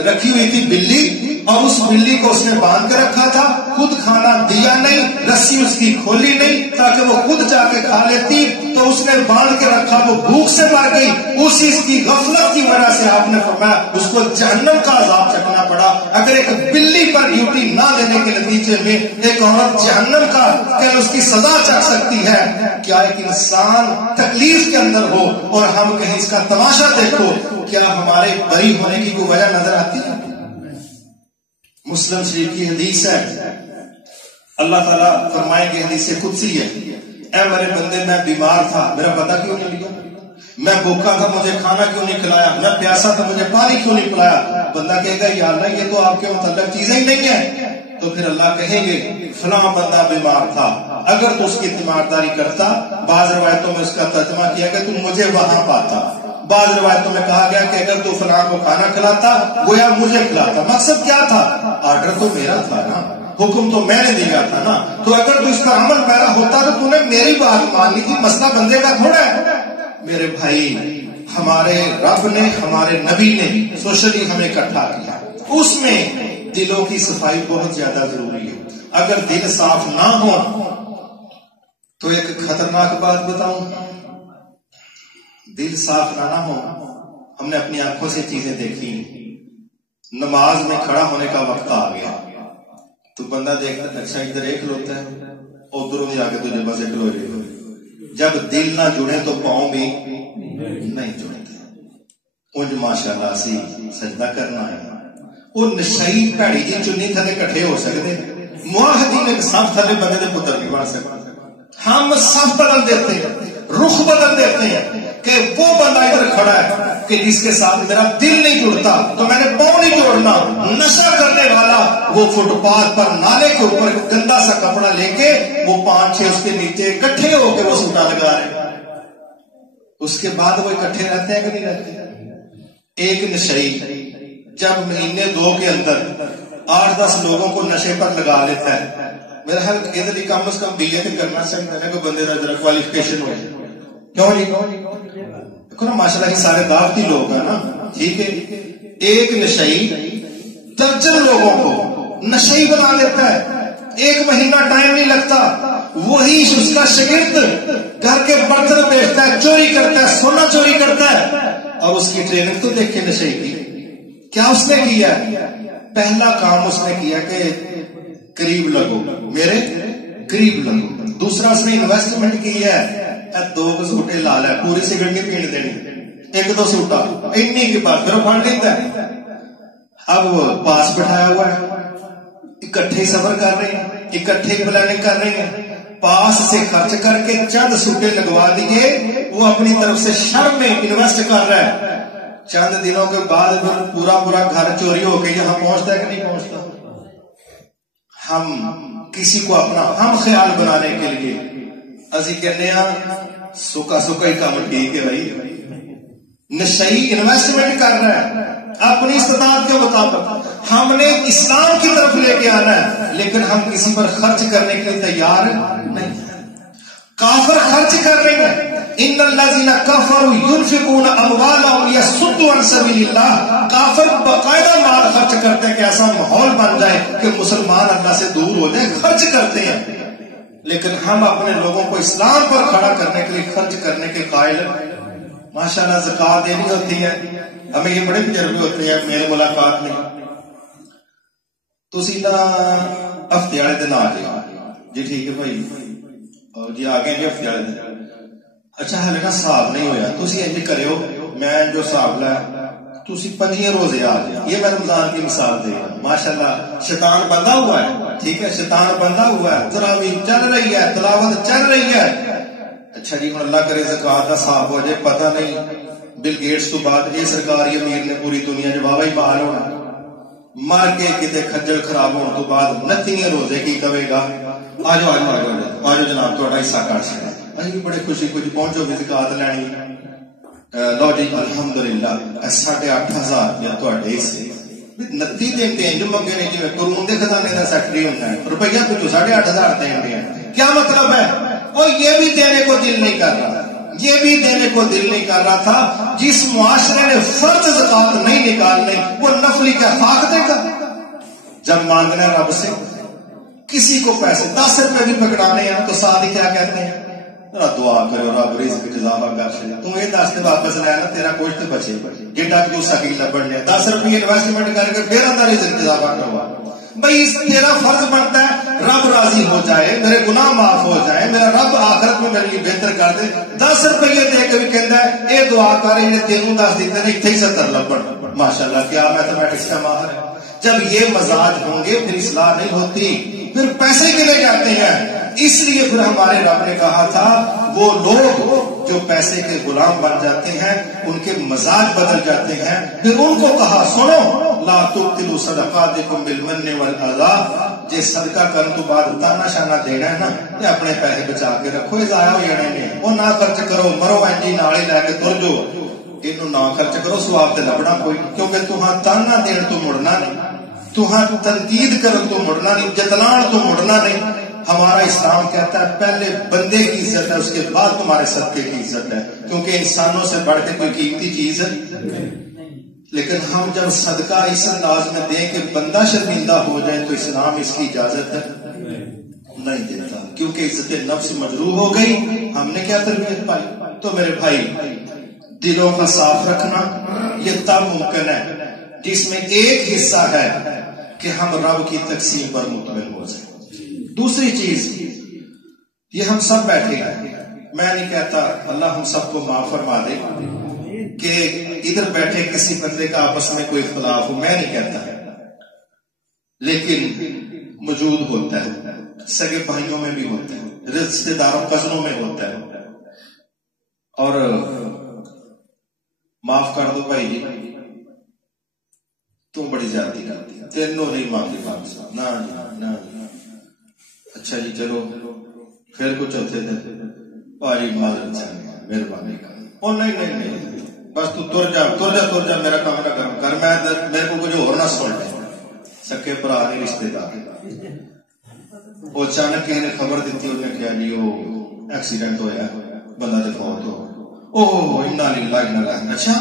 رکھی ہوئی تھی بلی، اور اس بلی کو اس نے باندھ کے رکھا تھا، خود کھانا دیا نہیں، رسی اس کی کھولی نہیں تاکہ وہ خود جا کے کھا لیتی، تو اس نے باندھ کے رکھا، وہ بھوک سے مر گئی، اسی کی غفلت کی وجہ سے آپ نے فرمایا اس کو جہنم کا عذاب چکنا پڑا۔ اگر ایک بلی پر ڈیوٹی نہ دینے کے نتیجے میں ایک عورت جہنم کا کہ اس کی سزا چکھ سکتی ہے، کیا ایک انسان تکلیف کے اندر ہو اور ہم کہیں اس کا تماشا دیکھو، کیا ہمارے بری ہونے کی کوئی وجہ نظر آتی ہے؟ مسلم شریف کی حدیث ہے، اللہ تعالیٰ فرمائیں گے، حدیث قدسی ہے، اے میرے بندے میں بیمار تھا، میرا پتہ کیوں نہیں لیا؟ میں بھوکا تھا، مجھے کھانا کیوں نہیں کھلایا؟ میں پیاسا تھا، مجھے پانی کیوں نہیں پلایا؟ بندہ کہے گا یا اللہ یہ تو آپ کے متعلق چیزیں ہی نہیں ہیں، تو پھر اللہ کہیں گے فلاں بندہ بیمار تھا، اگر تو اس کی تیمارداری کرتا، بعض روایتوں میں اس کا ترجمہ کیا کہ تم مجھے وہاں پاتا، بعض روایتوں میں کہا گیا کہ اگر تو فلاں کو کھانا کھلاتا گویا مجھے کھلاتا۔ مقصد کیا تھا؟ آرڈر تو میرا تھا نا، حکم تو میں نے دیا تھا نا، تو اگر تو اس کا عمل پیرا ہوتا تو تو نے میری بات مان لی تھی، مسئلہ بندے کا تھوڑا ہے۔ میرے بھائی، ہمارے رب نے، ہمارے نبی نے سوشلی ہمیں اکٹھا کیا، اس میں دلوں کی صفائی بہت زیادہ ضروری ہے۔ اگر دل صاف نہ ہو تو ایک خطرناک بات بتاؤں، دل صاف نہ ہو، ہم نے اپنی آنکھوں سے چیزیں دیکھی، نماز میں کھڑا ہونے کا وقت آ گیا تو بندہ دیکھتا اچھا ادھر ایک کھلوتا ہے، ادھر نہیں آ کے تجھے بس ایک کھلو رہے ہو۔ جب دل نہ جڑے تو پاؤں بھی نہیں جڑتے۔ انج ماشاءاللہ سی سجدہ کرنا ہے، وہ نشئی بھڑی جی چنی تھلے کٹھے ہو سکتے، معاہدین ایک صف تھلے بندے دے پتر نہیں بن سکتے۔ ہم صف بدل دیتے ہیں، رخ بدل دیتے ہیں کہ وہ بندہ ادھر کھڑا ہے کہ جس کے ساتھ میرا دل نہیں جڑتا تو میں نے پاؤں نہیں جوڑنا۔ نشہ کرنے والا وہ فٹ پاتھ پر نالے کے اوپر گندا سا کپڑا لے کے وہ 5-6 اس کے نیچے اکٹھے ہو کے وہ سوٹا لگا رہے ہیں، اس کے بعد وہ اکٹھے رہتے ہیں کہ نہیں رہتے؟ ایک نشئی جب مہینے 2 کے اندر 8-10 لوگوں کو نشے پر لگا لیتا ہے، میرا خیال یہ تو کم از کم بی اے کرنا چاہیے نا، کہ بندے کا ذرا کوالیفکیشن ہو جائے۔ کیوں جی؟ دیکھو نا ماشاء اللہ سارے دعوتی لوگ ہیں نا، ٹھیک ہے، ایک نشئی درجن لوگوں کو نشئی بنا لیتا ہے، 1 مہینہ ٹائم نہیں لگتا، وہی اس کا شاگرد گھر کے برتن بیچتا ہے، چوری کرتا ہے، سونا چوری کرتا ہے، اور اس کی ٹریننگ تو دیکھے نشئی کی کیا اس نے کیا؟ پہلا کام اس نے کیا کہ قریب لگو، میرے قریب لگو۔ دوسرا اس نے انویسٹمنٹ کی ہے، 2 سوٹے لا لے، پوری سگریٹ نہیں پین دینی، 1-2 سوٹا انی کے بعد پھر وہ پڑھ لیتا ہے۔ اب وہ پاس بٹھایا ہوا ہے، اکٹھے سفر کر رہے ہیں، اکٹھے پلاننگ کر رہے ہیں، پاس سے خرچ کر کے چند سوٹے لگوا دیے، وہ اپنی طرف سے شرم میں انویسٹ کر رہا ہے۔ چند دنوں کے بعد پورا گھر چوری ہو کے یہاں پہنچتا ہے کہ نہیں پہنچتا؟ ہم کسی کو اپنا ہم خیال بنانے کے لیے اسی کہنے سکا ہی کام ٹھیک ہے بھائی، نشئی انویسٹمنٹ کر رہا ہے اپنی استطاعت کے مطابق، ہم نے اسلام کی طرف لے کے آنا ہے، لیکن ہم کسی پر خرچ کرنے کے لیے تیار نہیں۔ کافر خرچ کر رہے ہیں، ان الذین کفروا ينفقون اموالهم ليصدوا عن سبیل اللہ، کافر باقاعدہ مال خرچ کرتے ہیں کہ ایسا ماحول بن جائے کہ مسلمان اللہ سے دور ہو جائے، خرچ کرتے ہیں، لیکن ہم اپنے لوگوں کو اسلام پر کھڑا کرنے کے لیے خرچ کرنے کے قائل ماشاءاللہ زکات دینی ہوتی ہے، ہمیں یہ بڑے تجربے ہوتے ہیں، میرے ملاقات میں تسی نا ہفتے والے دن آ جائے جی، ٹھیک ہے بھائی، اور جی آگے جی ہفتے والے دن، اچھا ہلے نا صاحب نہیں ہویا، تسی انج کریو میں جو صاحب لا تسی 25 روزے آ جائے، یہ میں رمضان کی مثال دے رہا ہوں۔ ماشاءاللہ شیطان بندہ ہوا ہے، ٹھیک ہے، شیطان بندہ ہوا ہے، تراویح چل رہی ہے، تلاوت چل رہی ہے، اچھا جی ہوں اللہ کرے زکات کا صاحب ہو جائے، پتہ نہیں بل گیٹس تو بعد یہ سرکاری امیر نے پوری دنیا جو واہ ہی بحال ہونا، مر کے کتے کھجل خراب ہونے تو بعد 29 روزے کی کہے گا آجو جناب تھوڑا حصہ کر سکتا، بھی بڑے خوشی کچھ پہنچو بھی زکات لینی، لو جی الحمدللہ 8,500 روپیہ تھوڑے حصے 29 دن تے جو منگے نے، جی قرون دے خزانے کا سیکٹری ہوتا ہے، روپیہ کچھ 8,500 دیں گے، کیا مطلب ہے؟ اور یہ بھی دینے کو دل نہیں کر رہا، یہ بھی دینے کو دل نہیں کر رہا تھا. جس معاشرے نے فرض زکات نہیں نکالنے وہ نفلی کا خاک دے گا. جب مانگنا ہے رب سے کسی کو پیسے 10 روپے بھی پکڑانے ہیں تو ساتھ ہی کیا کہتے ہیں دعا کرو رب رزق اضافہ کر. تو یہ 10 واپس لینا تیرا کچھ تو بچے جڈا کہ سکی لبڑ لیا 10 روپے انویسٹمنٹ کر کے پھر اندر رزق اضافہ کروا. بھائی تیرا فرض بنتا ہے رب راضی ہو جائے میرے گناہ معاف ہو جائے میرا رب آخرت میں میرے لیے بہتر کر دے. 10 روپے دے کے بھی کہتا ہے اے دعا کر انہیں تینوں 10 دیتے ہیں اتنے ہی 70 لبڑ. ماشاءاللہ کیا میتھمیٹکس کا ماہر ہے. جب یہ مزاج ہوں گے پھر اصلاح نہیں ہوتی پھر پیسے گنے جاتے ہیں. اس لیے پھر ہمارے رب نے کہا تھا وہ لوگ جو پیسے کے غلام بن جاتے ہیں ان کے مزاج بدل جاتے ہیں. پھر ان کو کہا سنو لا تبطلوا صدقاتکم بالمن والاذى. جے صدقہ کرن تو بعد تانا شانا دینا ہے نا تے اپنے پیسے بچا کے رکھو یہ ضائع ہو جانے نے. وہ نہ خرچ کرو مرو انجی نال ہی لے کے تر جو اینو نہ خرچ کرو ثواب تے لبنا کوئی. کیونکہ تہاں تانا دین تو مڑنا نہیں تہاں تنقید کرن تو مڑنا نہیں جتلان تو مڑنا نہیں. ہمارا اسلام کہتا ہے پہلے بندے کی عزت ہے اس کے بعد تمہارے صدقے کی عزت ہے. کیونکہ انسانوں سے بڑھ کے کوئی قیمتی چیز ہے. لیکن ہم جب صدقہ اس انداز میں دیں کہ بندہ شرمندہ ہو جائے تو اسلام اس کی اجازت ہے نہیں دیتا. کیونکہ عزت نفس مجروح ہو گئی. ہم نے کیا تربیت پائی. تو میرے بھائی دلوں کا صاف رکھنا یہ تب ممکن ہے جس میں ایک حصہ ہے کہ ہم رب کی تقسیم پر مطمئن ہو جائیں. دوسری چیز یہ ہم سب بیٹھے ہیں. میں نہیں کہتا اللہ ہم سب کو معاف فرما دے کہ ادھر بیٹھے کسی بندے کا آپس میں کوئی اختلاف ہو. میں نہیں کہتا لیکن موجود ہوتا ہے. سگے بھائیوں میں بھی ہوتا ہے رشتے داروں کزنوں میں ہوتا ہے. اور معاف کر دو بھائی جی تم بڑی زیادتی کرتی ہے تینوں نہیں معافی نہ اچھا جی چلو پھر کچھ چوتھے دن بھائی معذرت مہربانی کر نہیں بس تو تر جا میرا کام نہ کر میں میرے کو کچھ اور نہ سن لے. سکے بھرا نہیں رشتے دار. وہ اچانک کسی نے خبر دیتی انہیں کیا جی وہ ایکسیڈنٹ ہویا بندہ تے فوت ہو. اوہ انا للہ انا الیہ. اچھا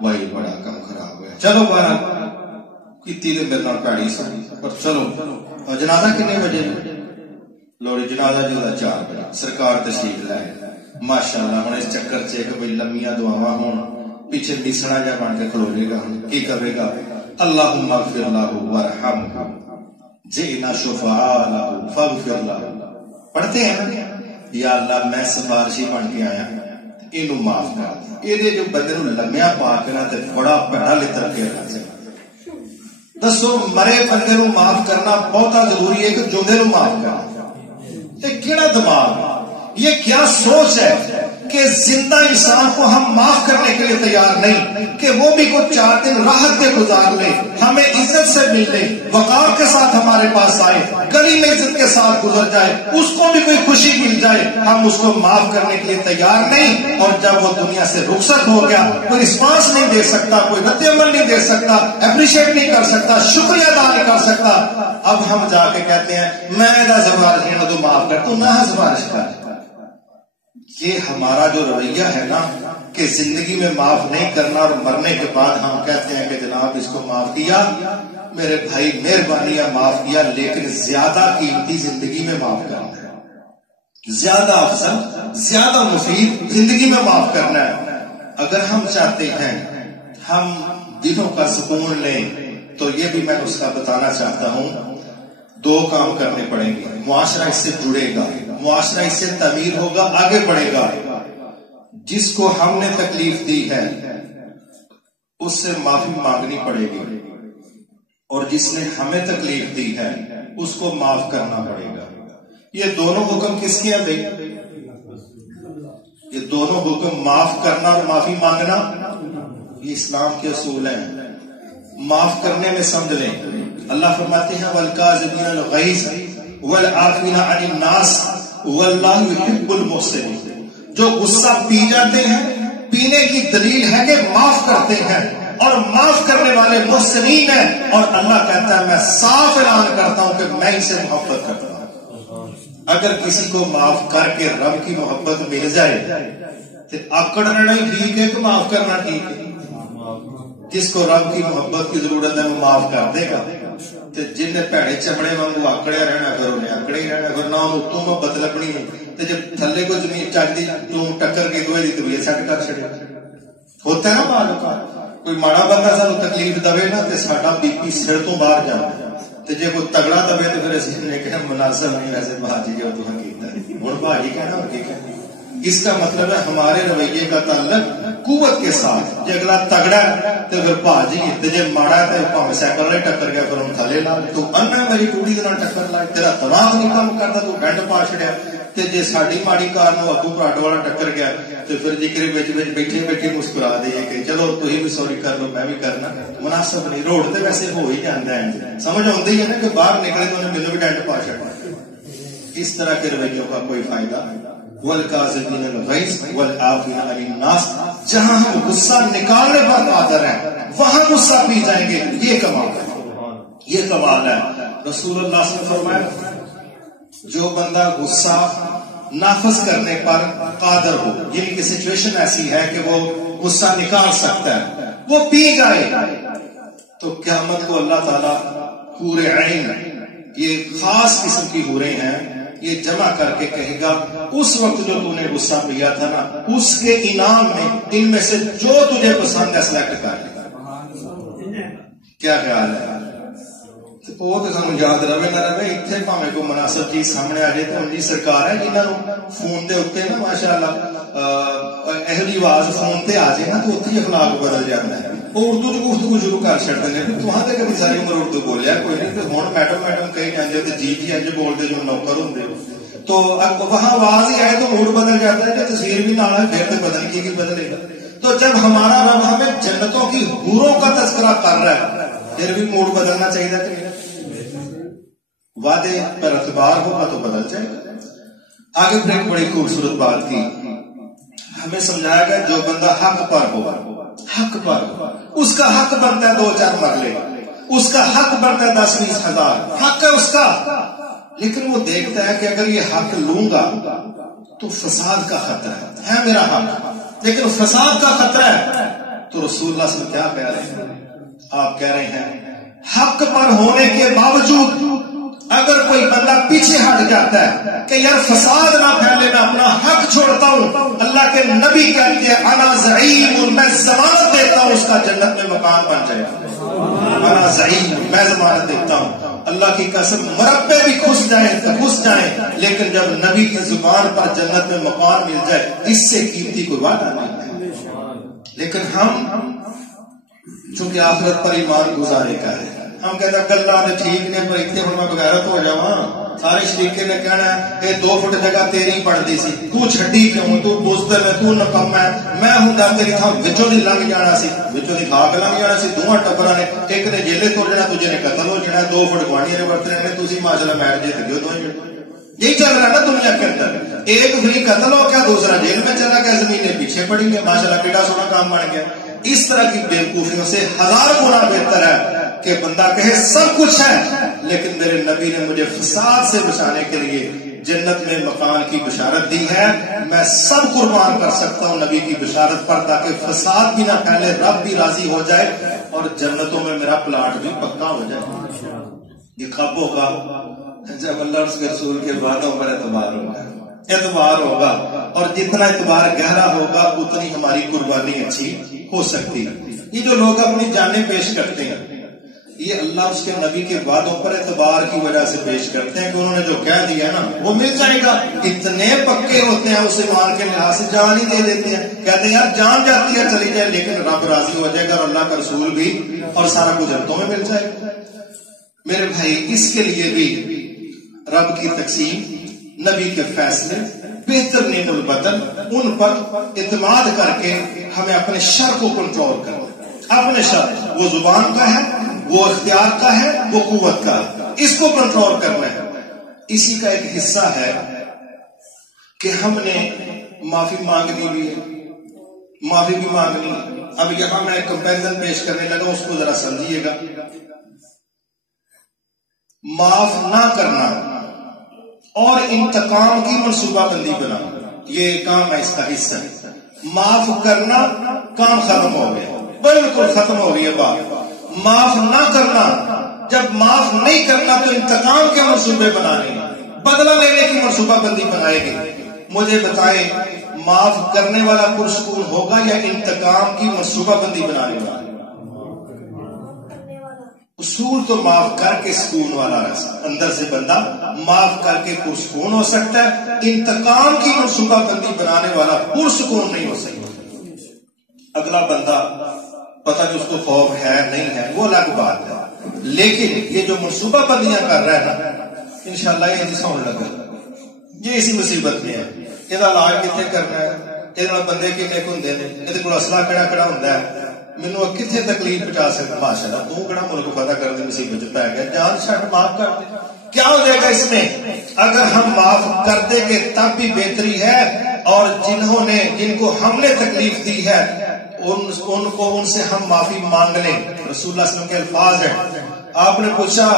بھائی بڑا کام خراب ہوا. چلو بارہ کیتی تے میرے نال پیڑی سی پر چلو جنازہ کتنے بجے لوڑی جنازہ جو 4 بجے سرکار تشریف لائے. ماشاءاللہ ہن اس چکر چ کہ بھئی لمیاں دعاواں ہون پیچھے بیسنا جا بن کے کھلوے گا کی کرے گا اللہم اغفر لہ وارحمہ جئنا شفعاء لہ فاغفر لہ. پڑھتے ہیں یا اللہ میں سفارشی بن کے آیا اینو معاف کر دے. یہ جو بندے نو لمیا پا کے نہ تے بڑا پیڑا لتر کے رکھ. دسو مرے بندے نو معاف کرنا بہت ضروری ہے کہ جوندے نو معاف کرنا. یہ کیڑا دماغ یہ کیا سوچ ہے کہ زندہ انسان کو ہم معاف کرنے کے لیے تیار نہیں کہ وہ بھی کچھ 4 دن راحت سے گزار لے ہمیں عزت سے مل لے وقار کے ساتھ ہمارے پاس آئے گلی میں عزت کے ساتھ گزر جائے اس کو بھی کوئی خوشی مل جائے. ہم اس کو معاف کرنے کے لیے تیار نہیں. اور جب وہ دنیا سے رخصت ہو گیا کوئی رسپانس نہیں دے سکتا کوئی رد عمل نہیں دے سکتا اپریشیٹ نہیں کر سکتا شکریہ ادا نہیں کر سکتا. اب ہم جا کے کہتے ہیں میں سفارش نہیں تو معاف کر تو نہ سفارش کر. یہ ہمارا جو رویہ ہے نا کہ زندگی میں معاف نہیں کرنا اور مرنے کے بعد ہم کہتے ہیں کہ جناب اس کو معاف کیا. میرے بھائی مہربانی معاف کیا لیکن زیادہ قیمتی زندگی میں معاف کرنا ہے. زیادہ افضل زیادہ مفید زندگی میں معاف کرنا ہے. اگر ہم چاہتے ہیں ہم دلوں کا سکون لیں تو یہ بھی میں اس کا بتانا چاہتا ہوں. 2 کام کرنے پڑیں گے. معاشرہ اس سے جڑے گا معاشرہ اس سے تعمیر ہوگا آگے بڑھے گا. جس کو ہم نے تکلیف دی ہے اس سے معافی مانگنی پڑے گی اور جس نے ہمیں تکلیف دی ہے اس کو معاف کرنا پڑے گا. یہ دونوں حکم کس کے ہیں؟ یہ دونوں حکم معاف کرنا اور معافی مانگنا یہ اسلام کے اصول ہیں. معاف کرنے میں سمجھ لیں اللہ فرماتے ہیں والکاظمین الغیظ والعافین عن الناس واللہ یحب المحسنین. جو غصہ پی جاتے ہیں پینے کی دلیل ہے کہ معاف کرتے ہیں اور معاف کرنے والے محسنین ہیں. اور اللہ کہتا ہے میں صاف اعلان کرتا ہوں کہ میں اسے محبت کرتا ہوں. اگر کسی کو معاف کر کے رب کی محبت مل جائے آکڑ رہنا ہی ٹھیک ہے کہ معاف کرنا ٹھیک ہے؟ جس کو رب کی محبت کی ضرورت ہے وہ معاف کر دے گا، جن نے بھڑے چمڑے وانگو آکڑیا رہنا پھر انہیں آکڑے ہی رہنا، پھر نہ اتوں محبت لبنی ہے، جب تھلے کو زمین چڑھتی تو ٹکر کے دوے دی طبیعت سیٹ کر چھڑے۔ ہوتا ہے نا بعض اوقات کوئی ماڑا بندہ سانو تکلیف دے نا تے ساڈا بی پی سر تو باہر جاتا تے جے کوئی تگڑا دے تے پھر اسی نے کہنا مناسب نہیں، ویسے بھاجی جو تو کیتا ہن بھاجی کہنا اور کی کہنا۔ اس کا مطلب ہے ہمارے رویے کا تعلق قوت کے ساتھ، جے اگلا تگڑا ہے تو پھر بھاجی تے جے ماڑا ہے تے بھاویں سائیکل والے ٹکر گیا پھر ہن تھلے لا تو انا میری کوڑی دے نال ٹکر لا، تیرا دماغ نہیں کام کردا تو ڈنڈ پا چھڑیا، تے جے ساڈی ماڑی کار نو اگوں پراڈ والا ٹکر گیا تو پھر جکر وچ بیٹھے بیٹھے مسکرا دئیے کہ چلو تسی بھی سوری کر لو میں بھی کرنا، مناسب نہیں۔ روڈ تے ویسے ہو ہی جاندا ہے، سمجھ اوندی ہے نا کہ باہر نکلے تو انہیں مینوں بھی ڈنڈ پا چھڑنا۔ اس طرح کے رویوں کا کوئی فائدہ نہیں۔ والکاظمین الغیظ والعافین عن الناس، جہاں ہم غصہ نکالنے پر قادر ہیں وہاں غصہ پی جائیں گے، یہ کمال ہے، یہ کمال ہے۔ رسول اللہ صلی اللہ علیہ وسلم نے فرمایا جو بندہ غصہ نافذ کرنے پر قادر ہو، یعنی کہ سچویشن ایسی ہے کہ وہ غصہ نکال سکتا ہے، وہ پی گئے تو قیامت کو اللہ تعالیٰ حور عین، یہ خاص قسم کی حوریں ہیں، یہ جمع کر کے کہے گا اس وقت جو تو نے غصہ پیا تھا نا اس کے انعام میں ان میں سے جو تجھے پسند ہے سلیکٹ کر لے۔ کیا خیال ہے؟ وہ تو سانو یاد رہے نہ رہے، اتنے پاویں کوئی مناسب چیز سامنے آ جائے تو ان کی سرکار ہے جنہوں فون دے اتنے نا ماشاء اللہ اہلی آواز فون تے آ جائے نا تو اتنے اخلاق بدل جاتا ہے، وہ اردو چ گفتگو شروع کر چڑھتے ہیں، تہاں تے کبھی ساری عمر اردو بولیا کوئی نہیں، تو ہوں میڈم میڈم کہی جاندے تے جی جی اج بولتے جو نوکر ہوندے تو وہاں آواز ہی آئے تو موڈ بدل جاتا ہے، کہ تصویر بھی نہ آئے پھر تو بدل کی بدلے گا۔ تو جب ہمارا رب ہمیں جنتوں کی حوروں کا تذکرہ کر رہا ہے پھر بھی موڈ بدلنا چاہیے کہ نہیں؟ وعدے پر اعتبار ہوگا تو بدل جائے گا۔ آگے پھر ایک بڑی خوبصورت بات کی ہمیں سمجھایا گیا جو بندہ حق پر ہو، حق پر ہو، اس کا حق بنتا ہے 2-4 مرلے، اس کا حق بنتا ہے 10-20 ہزار، حق ہے اس کا، لیکن وہ دیکھتا ہے کہ اگر یہ حق لوں گا تو فساد کا خطرہ ہے میرا حق، لیکن فساد کا خطرہ ہے تو رسول اللہ صلی اللہ علیہ وسلم کیا کہہ رہے ہیں؟ آپ کہہ رہے ہیں حق پر ہونے کے باوجود اگر کوئی بندہ پیچھے ہٹ جاتا ہے کہ یار فساد نہ پھیلے میں اپنا حق چھوڑتا ہوں، اللہ کے نبی کہتے ہیں انا زعیم، میں ضمانت دیتا ہوں اس کا جنت میں مکان بن جائے گا، انا زعیم، میں ضمانت دیتا ہوں، اللہ کی قسم مربے بھی گھس جائیں لیکن جب نبی کی زبان پر جنت میں مکان مل جائے اس سے قیمتی کوئی وعدہ نہیں ہے۔ لیکن ہم چونکہ آخرت پر ایمان گزارے کا ہے، ہم کہتے ہیں گلا نے ٹھیک نے پر اتنے ہوں میں بغیرت ہو جاواں، سارے شریکے نے کہنا ہے یہ 2 فٹ جگہ تیری پڑتی سی، تو چھڈی کیوں، تو بزدل ہے، تو نکم ہے، میں ہوں تیری تھاں وچوں دی لنگ جانا سی، وچوں دی کھا کے لنگ جانا سی، دوواں ٹبراں نے ایک نے جیلے تر جانا دوجے نے قتل ہو جانا، 2 فٹ گوانیاں نے ورتنے نے، تسی ماشاءاللہ میچ جیت گئے دوویں۔ یہی چل رہا ہے نا دنیا کے اندر، ایک فری قتل ہو گیا دوسرا جیل میں چلا گیا، زمینیں پیچھے پڑی گئی، ماشاءاللہ کیڑا سونا کام بن گیا۔ اس طرح کی بیوقوفیوں سے 1000 گنا بہتر ہے کہ بندہ کہے سب کچھ ہے لیکن میرے نبی نے مجھے فساد سے بچانے کے لیے جنت میں مکان کی بشارت دی ہے، میں سب قربان کر سکتا ہوں نبی کی بشارت پر تاکہ فساد بھی نہ پھیلے، رب بھی راضی ہو جائے اور جنتوں میں میرا پلاٹ بھی پکا ہو جائے۔ یہ کب ہوگا؟ جب اللہ اس کے رسول کے وعدوں پر اعتبار ہوگا اور جتنا اعتبار گہرا ہوگا اتنی ہماری قربانی اچھی ہو سکتی ہے۔ یہ جو لوگ اپنی جانیں پیش کرتے ہیں یہ اللہ اس کے نبی کے وعدوں پر اعتبار کی وجہ سے پیش کرتے ہیں کہ انہوں نے جو کہہ دیا نا وہ مل جائے گا، اتنے پکے ہوتے ہیں اس ایمان کے لحاظ سے جان ہی دے دیتے ہیں، کہتے ہیں یار جان جاتی ہے چلی جائے لیکن رب راضی ہو جائے گا اور اللہ کا رسول بھی اور سارا کچھ جنتوں میں مل جائے گا۔ میرے بھائی اس کے لیے بھی رب کی تقسیم، نبی کے فیصلے، بہتر نعم البدل، ان پر اعتماد کر کے ہمیں اپنے شر کو کنٹرول کرنا، اپنے شر وہ زبان کا ہے، وہ اختیار کا ہے، وہ قوت کا ہے، اس کو کنٹرول کرنا ہے۔ اسی کا ایک حصہ ہے کہ ہم نے معافی مانگنی بھی ہے، معافی بھی مانگنی ہے۔ اب یہاں میں ایک کمپیریزن پیش کرنے لگا، اس کو ذرا سمجھیے گا۔ معاف نہ کرنا اور انتقام کی منصوبہ بندی بنانا یہ کام ہے، اس کا حصہ ہے۔ معاف کرنا کام ختم ہو گیا، بالکل ختم ہو گئی ہے بات۔ معاف نہ کرنا، جب معاف نہیں کرنا تو انتقام کے منصوبے بنانے، بدلہ لینے کی منصوبہ بندی بنائے گی۔ مجھے بتائیں معاف کرنے والا پرسکون ہوگا یا انتقام کی منصوبہ بندی بنانے والا؟ اصول تو معاف کر کے سکون والا ہے، اندر سے بندہ معاف کر کے پرسکون ہو سکتا ہے، انتقام کی منصوبہ بندی بنانے والا پرسکون نہیں ہو سکتا۔ اگلا بندہ پتہ نہیں اس کو خوف ہے نہیں ہے وہ الگ بات ہے، لیکن یہ جو منصوبہ بندیاں کر رہا ہے نا، انشاءاللہ یہ جیسا ہونے لگا، یہ اسی مصیبت میں ہے۔ یہ علاج کتنے کرنا ہے، یہ بندے کنے ہوندے نے، یہ کو اسلحہ کہڑا کہڑا ہوندا ہے، مینوں کتنے تکلیف پہنچا سکتا، ماشاءاللہ تو کہڑا ملک فتح کر دے مصیبت پہ گیا، جان چھٹ معاف کر دے۔ کیا ہو جائے گا اس میں؟ اگر ہم معاف کر دیں گے تب بھی بہتری ہے، اور جن کو ہم نے تکلیف دی ہے ان سے ہم معافی مانگ لیں۔ رسول اللہ صلی اللہ علیہ وسلم کے الفاظ ہیں، آپ نے پوچھا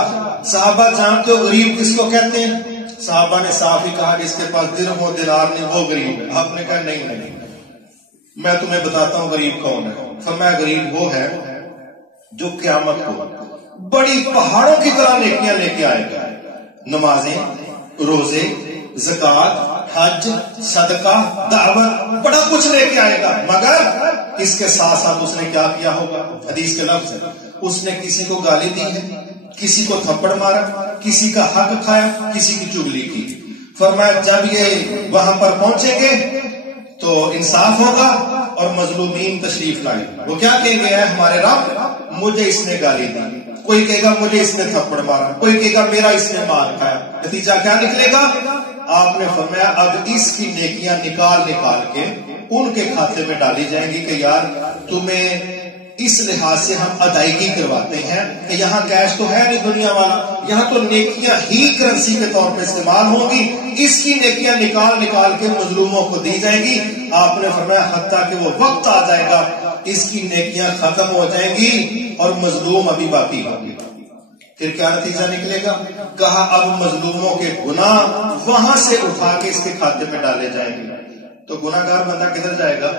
صحابہ جانتے ہو غریب کس کو کہتے ہیں؟ صحابہ نے صاف ہی کہا کہ اس کے پاس درہم و دینار نہیں وہ غریب ہے۔ آپ نے کہا نہیں میں تمہیں بتاتا ہوں غریب کون ہے۔ فرمایا غریب وہ ہے جو قیامت کو بڑی پہاڑوں کی طرح نیکیاں لے کے آئے گا، نمازیں، روزے، زکوٰۃ، حج، صدقہ، دعوت، بڑا کچھ لے کے آئے گا، مگر اس کے ساتھ ساتھ اس نے کیا کیا ہوگا؟ حدیث کے لفظ ہے، اس نے کسی کو گالی دی ہے، کسی کو تھپڑ مارا، کسی کا حق کھایا، کسی کی چغلی کی۔ فرمایا جب یہ وہاں پر پہنچیں گے تو انصاف ہوگا اور مظلومین تشریف لائیں، وہ کیا کہیں گے؟ اے ہمارے رب مجھے اس نے گالی دی، کوئی کہے گا مجھے اس نے تھپڑ مارا، کوئی کہے گا میرا اس نے مار کھایا، نتیجہ کیا نکلے گا؟ آپ نے فرمایا اب اس کی نیکیاں نکال کے ان کے کھاتے میں ڈالی جائیں گی کہ یار تمہیں اس لحاظ سے ہم ادائیگی کرواتے ہیں کہ یہاں کیش تو ہے نہیں دنیا والا، یہاں تو نیکیاں ہی کرنسی کے طور پہ استعمال ہوں گی، اس کی نیکیاں نکال کے مظلوموں کو دی جائیں گی۔ آپ نے فرمایا حتیٰ کہ وہ وقت آ جائے گا اس کی نیکیاں ختم ہو جائیں گی اور مظلوم ابھی باقی ہوں گے۔ پھر کیا نتیجہ نکلے گا؟ کہا اب مظلوموں کے گناہ وہاں سے اٹھا کے اس کے کھاتے میں ڈالے جائیں گے، تو گناہ گار بندہ کدھر جائے گا؟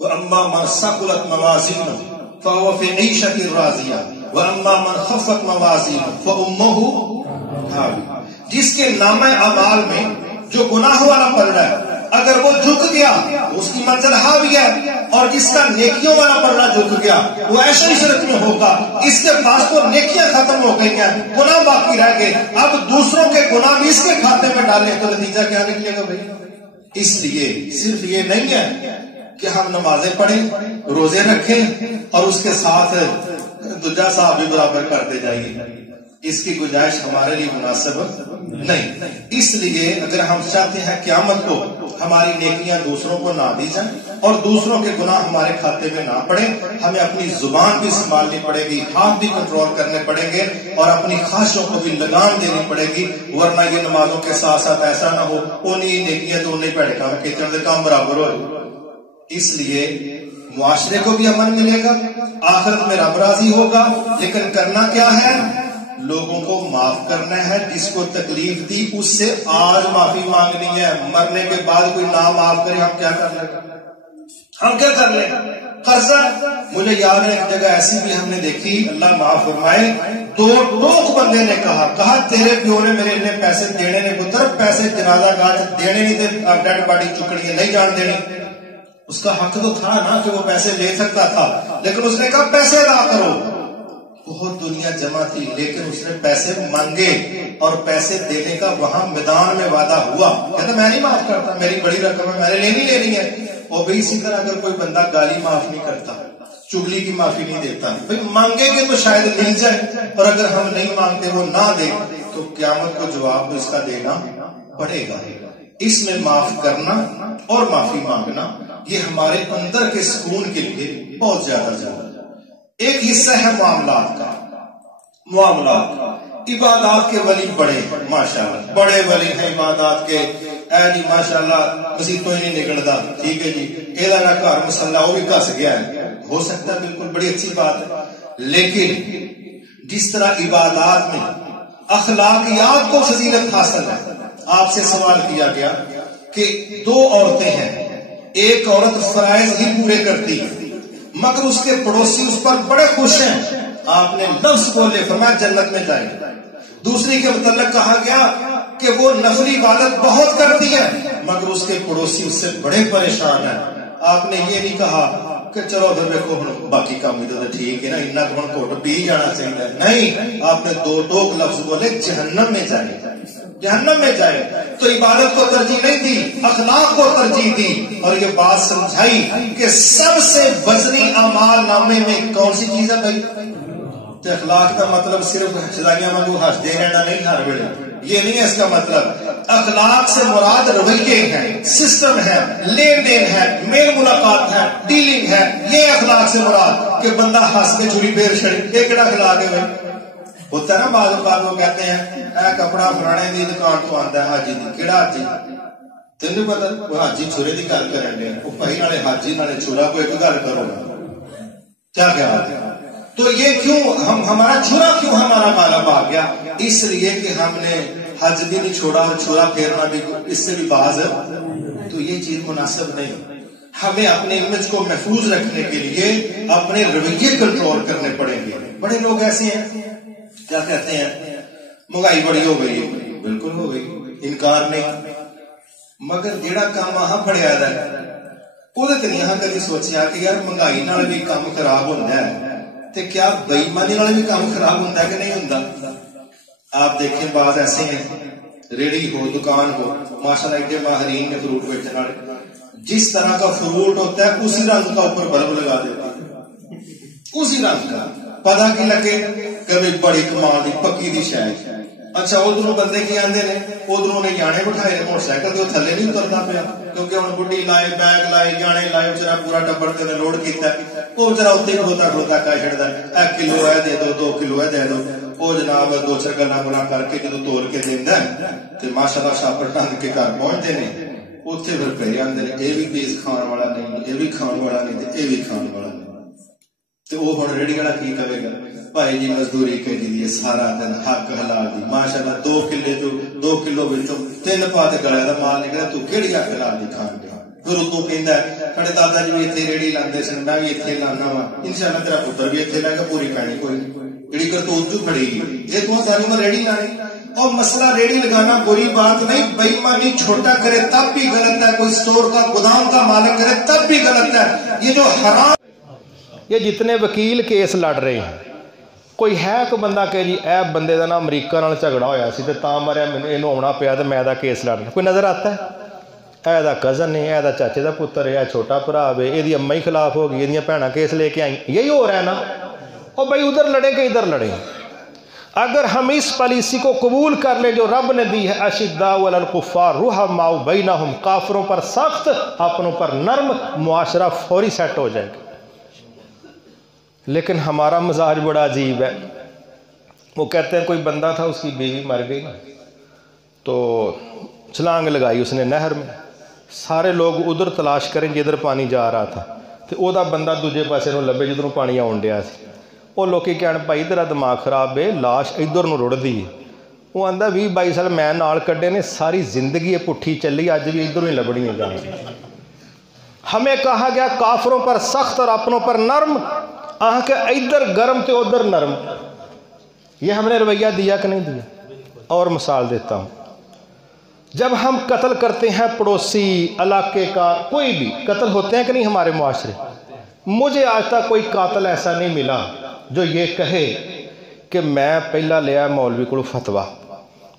وَأَمَّا مَنْ ثَقُلَتْ مَوَازِينُهُ فَهُوَ فِي عِيشَةٍ رَاضِيَةٍ وَأَمَّا مَنْ خَفَّتْ مَوَازِينُهُ فَأُمُّهُ هَاوِيَةٌ۔ جس کے نامہ اعمال میں جو گناہ والا پڑ رہا ہے اگر وہ جھک گیا تو اس کی منزل ہاویہ ہے، اور جس کا نیکیوں والا پڑنا جھک گیا وہ عیش و عشرت میں ہوگا، اس کے پاس تو نیکیاں ختم ہو گئی ہیں، گناہ باقی رہ گئے، اب دوسروں کے گناہ بھی اس کے کھاتے میں ڈالیں تو نتیجہ کیا نکلے گا بھائی؟ اس لیے صرف یہ نہیں ہے کہ ہم نمازیں پڑھیں، روزے رکھیں اور اس کے ساتھ دجا صاحب بھی برابر کرتے جائیے، اس کی گنجائش ہمارے لیے مناسب نہیں۔ اس لیے اگر ہم چاہتے ہیں قیامت کو ہماری نیکیاں دوسروں کو نہ دی جائیں اور دوسروں کے گناہ ہمارے کھاتے میں نہ پڑیں، ہمیں اپنی زبان بھی سنبھالنی پڑے گی، ہاتھ بھی کنٹرول کرنے پڑیں گے اور اپنی خواہشوں کو بھی لگام دینی پڑے گی، ورنہ یہ نمازوں کے ساتھ ساتھ ایسا نہ ہو انہیں نیکیاں تو انہیں پیڑے کام کیچڑ دے کام برابر ہو۔ اس لیے معاشرے کو بھی امن ملے گا، آخرت میں رب راضی ہوگا، لیکن کرنا کیا ہے؟ لوگوں کو معاف کرنا ہے، جس کو تکلیف دی اس سے آج معافی مانگنی ہے، مرنے کے بعد کوئی نہ معاف کرے ہم کیا کر لیں؟ ہم کیا کر لیں؟ قرضہ مجھے یاد ہے ایک جگہ ایسی بھی ہم نے دیکھی، اللہ معاف فرمائے، دو ٹوک بندے نے کہا تیرے پیو نے میرے اتنے پیسے دینے نے پتر، پیسے جنازہ گاہ دینے نہیں تھے، ڈیڈ باڈی چکڑی ہے نہیں جان دینی۔ اس کا حق تو تھا نا کہ وہ پیسے لے سکتا تھا، لیکن اس نے کہا پیسے ادا کرو۔ بہت دنیا جمع تھی لیکن اس نے پیسے مانگے اور پیسے دینے کا وہاں میدان میں وعدہ ہوا، کہتا میں نہیں معاف کرتا، میری بڑی رقم ہے میں نے لینی ہے۔ اور بھی اسی طرح اگر کوئی بندہ گالی معاف نہیں کرتا، چگلی کی معافی نہیں دیتا، بھئی مانگیں گے تو شاید مل جائے، اور اگر ہم نہیں مانگتے وہ نہ دے تو قیامت کو جواب اس کا دینا پڑے گا۔ اس میں معاف کرنا اور معافی مانگنا یہ ہمارے اندر کے سکون کے لیے بہت زیادہ ضروری ہے۔ ایک حصہ ہے معاملات، عبادات کے ولی بڑے ہیں ماشاءاللہ، بڑے ولی ہیں عبادات کے، اے جی ماشاءاللہ مسیح تو ہی نہیں نکلتا، ٹھیک ہے جی ایدہ نہ کار مسلح وہ بھی کس گیا ہے، ہو سکتا ہے بالکل بڑی اچھی بات ہے، لیکن جس طرح عبادات میں اخلاقیات کو فضیلت حاصل ہے، آپ سے سوال کیا گیا کہ دو عورتیں ہیں، ایک عورت فرائض ہی پورے کرتی ہے مگر اس کے پڑوسی اس پر بڑے خوش ہیں، آپ نے لفظ بولے فرمایا جنت میں جائے. دوسری کے متعلق کہا گیا کہ وہ نفلی عبادت بہت کرتی ہے مگر اس کے پڑوسی اس سے بڑے پریشان ہیں. آپ نے یہ نہیں کہا کہ چلو پھر دیکھو باقی کام تو ٹھیک ہے نا، اتنا تو ہم کوٹ پی جانا چاہیے. نہیں، آپ نے دو ٹوک لفظ بولے جہنم میں جائے، جہنم میں جائے. تو عبادت کو ترجیح نہیں دی، اخلاق کو ترجیح دی، اور یہ بات سمجھائی کہ سب سے وزنی اعمال نامے میں کون سی چیز ہے بھائی؟ تو اخلاق کا مطلب صرف چلائیاں کو ہنستے رہنا نہیں ہر ویلے، یہ نہیں ہے اس کا مطلب. اخلاق سے مراد رویے ہیں، سسٹم ہے، لین دین ہے، میل ملاقات ہے، ڈیلنگ ہے، یہ اخلاق سے مراد. کہ بندہ ہنس کے چھری پھیر چھڑی، یہ کہڑا اخلاق ہے بھائی؟ ہوتا ہے نا بعض اوقات وہ کہتے ہیں اے کپڑا فلانے دی دکان تو آندا ہے حاجی دی. کیڑا حاجی؟ تینوں پتہ وہ حاجی چھرے دی گل کرن دے، وہ بھائی نالے حاجی نالے چھرا کوئی گل کرو گا کیا خیال ہے؟ تو یہ کیوں ہمارا چھرا کیوں ہمارا غالب آ گیا؟ اس لیے کہ ہم نے حج بھی نہیں چھوڑا اور چھرا پھیرنا بھی اس سے بھی باز ہے. تو یہ چیز مناسب نہیں. ہمیں اپنے امیج کو محفوظ رکھنے کے لیے اپنے رویے کنٹرول کرنے پڑیں گے. بڑے لوگ ایسے ہیں کیا کہتے ہیں مہنگائی بڑی ہو گئی، بالکل ہو گئی، انکار نہیں، مگر جیڑا کام وہاں پڑیا ہے وہ نہیں یہاں کبھی سوچیا کہ یار مہنگائی نال بھی کام خراب ہوتا ہے تے کیا بے ایمانی نال بھی کام خراب ہوتا ہے کہ نہیں ہوتا؟ آپ دیکھیں بعض ایسے ہیں ریڑھی ہو دکان ہو ماشاءاللہ ایڈے ماہرین نے فروٹ بیچنے والے، جس طرح کا فروٹ ہوتا ہے اسی رنگ کا اوپر بلب لگا دیتا ہے، اسی رنگ کا. پتا کی لگے کبھی بڑی کمال دی پکی دی شاید. اچھا ادھر بندے کی آندے نے ادھر نے جانے بٹھائے نے موٹر سائیکل تو تھلے نہیں اترتا پیا کیونکہ ہوں بڈی لائے بیگ لائے جانے لائے بچارا پورا ٹبر کے لوڈ کیتا ہے. وہ بچارا اتنے کھڑوتا کھڑوتا کہہ چڑھتا ہے 1 کلو ہے دے دو 2 کلو ہے دے دو. وہ جناب 2-4 گلا گلا کر کے جدو توڑ کے دینا ہے تو ماشاءاللہ شاپر ٹنگ کے گھر پہنچتے ہیں. اتنے پھر پہ آتے ہیں یہ بھی پیس کھان والا نہیں، یہ بھی کھان والا نہیں، یہ بھی کھان والا نہیں. تو وہ ہوں ریڑھی والا کی کہے گا بھائی جی مزدوری کے لیے سارا دن حق حلال دی ماشاءاللہ 2 کلے جو 2 کلو 3 پا کے گلے کا مال نکلا تو کہڑی حق حلال دی کھان گیا. پھر اتوں کہندا ہے ساڈے دادا جی بھی اتنے ریڑھی لاندے سن میں بھی اتنے لانا وا انشاءاللہ تیرا پتر بھی اتنے لے گا پوری پینی کوئی جڑی کرتوت جو کھڑی یہ تو ساری عمر ریڑھی لانی. اور مسئلہ ریڑھی لگانا بری بات نہیں، بے ایمانی چھوٹا کرے تب بھی غلط ہے، کوئی سٹور کا گودام کا مالک کرے تب بھی غلط ہے. یہ جو حرام یہ جتنے وکیل کیس لڑ رہے ہیں کوئی ہے کوئی بندہ کہ جی اے بندے کا نا امریکہ نال جھگڑا ہویا سی تے تاں مریا اینوں آنا پیا تے میں دا کیس لڑ رہا، کوئی نظر آتا ہے؟ اے دا کزن ہے، اے دا چاچے دا پتر ہے، اے چھوٹا بھرا ہے، اے دی اما ہی خلاف ہو گئی، یہ بھیناں کیس لے کے آئیں. یہی ہو رہا ہے نا. اور بھائی ادھر لڑے کہ ادھر لڑے. اگر ہم اس پالیسی کو قبول کر لیں جو رب نے دی ہے اشداء علی الکفار رحماء بینہم، کافروں پر سخت اپنوں پر نرم، معاشرہ فوری سیٹ ہو جائے گا. لیکن ہمارا مزاج بڑا عجیب ہے. وہ کہتے ہیں کوئی بندہ تھا اس کی بیوی مر گئی تو چھلانگ لگائی اس نے نہر میں، سارے لوگ ادھر تلاش کریں جدھر پانی جا رہا تھا تو وہ دا بندہ دوجے پاسے نو لبے جدھروں پانی آن ڈیا سی. وہ لوکی کہن بھائی تیرا دماغ خراب ہے لاش ادھر نو رڑ دی. وہ آندا 20-22 سال میں نال کڈے نے ساری زندگی پٹھی چلی اج بھی ادھروں ہی لبڑی ہے جان. ہمیں کہا گیا کافروں پر سخت اور اپنوں پر نرم، آہ کہ ادھر گرم تے ادھر نرم. یہ ہم نے رویہ دیا کہ نہیں دیا؟ اور مثال دیتا ہوں. جب ہم قتل کرتے ہیں پڑوسی علاقے کا کوئی بھی قتل ہوتے ہیں کہ نہیں ہمارے معاشرے، مجھے آج تک کوئی قاتل ایسا نہیں ملا جو یہ کہے کہ میں پہلا لیا مولوی کو فتویٰ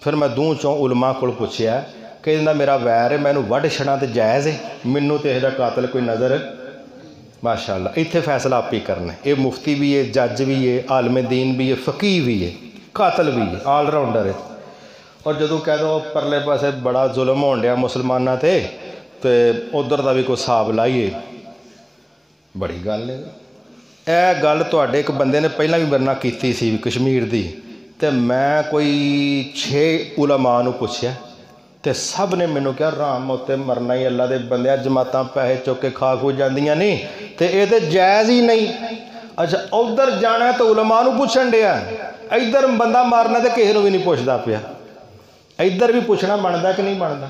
پھر میں دوں چوں علماء کو پوچھیا کہ انہاں میرا ویر ہے میں انہوں وڈ چھڑا تے جائز ہے منوں تے یہ قاتل کوئی نظر ماشاءاللہ. اتنے فیصلہ آپ ہی کرنا ہے. یہ مفتی بھی ہے، جج بھی ہے، عالم دین بھی ہے، فقیہ بھی ہے، قاتل بھی ہے، آل راؤنڈر ہے. اور جدو کہہ دو پرلے پاسے بڑا ظلم ہون ڈیا مسلمانوں تے ادھر دا بھی کوئی حساب لائیے، بڑی گل ہے. اے گل تواڈے ایک بندے نے پہلا بھی میرے نال کیتی سی کشمیر دی تے میں کوئی 6 علماء نو پوچھیا تے سب نے مینوں کہا رام ہوتے مرنا ہی اللہ دے بندے جماعتاں پیسے چک کے کھا کھو جاندیاں نہیں تے اے تے جائز ہی نہیں. اچھا ادھر جانا ہے تو علماء نو پوچھن ڈیا، ادھر بندہ مارنا تے کسی نو بھی نہیں پوچھدا پیا. ادھر بھی پوچھنا بنتا کہ نہیں بنتا؟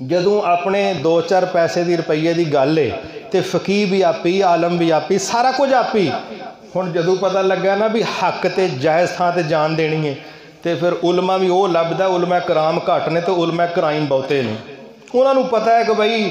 ਜਦੋਂ ਆਪਣੇ 2-4 ਪੈਸੇ ਦੀ ਰੁਪਈਏ ਦੀ ਗੱਲ ਏ ਤੇ ਫਕੀਹ ਵੀ ਆਪੀ, ਆਲਮ ਵੀ ਆਪੀ, ਸਾਰਾ ਕੁਝ ਆਪੀ। ਹੁਣ ਜਦੋਂ ਪਤਾ ਲੱਗਾ ਨਾ ਵੀ ਹੱਕ ਤੇ ਜਾਇਜ਼ ਥਾਂ ਤੇ ਜਾਨ ਦੇਣੀ ਹੈ ਤੇ ਫਿਰ ਉਲਮਾ ਵੀ ਉਹ ਲੱਭਦਾ, ਉਲਮਾ ਕਰਾਮ ਘੱਟ ਨੇ ਤੇ ਉਲਮਾ ਕਰਾਈਮ ਬਹੁਤੇ ਨੇ। ਉਹਨਾਂ ਨੂੰ ਪਤਾ ਹੈ ਕਿ ਬਈ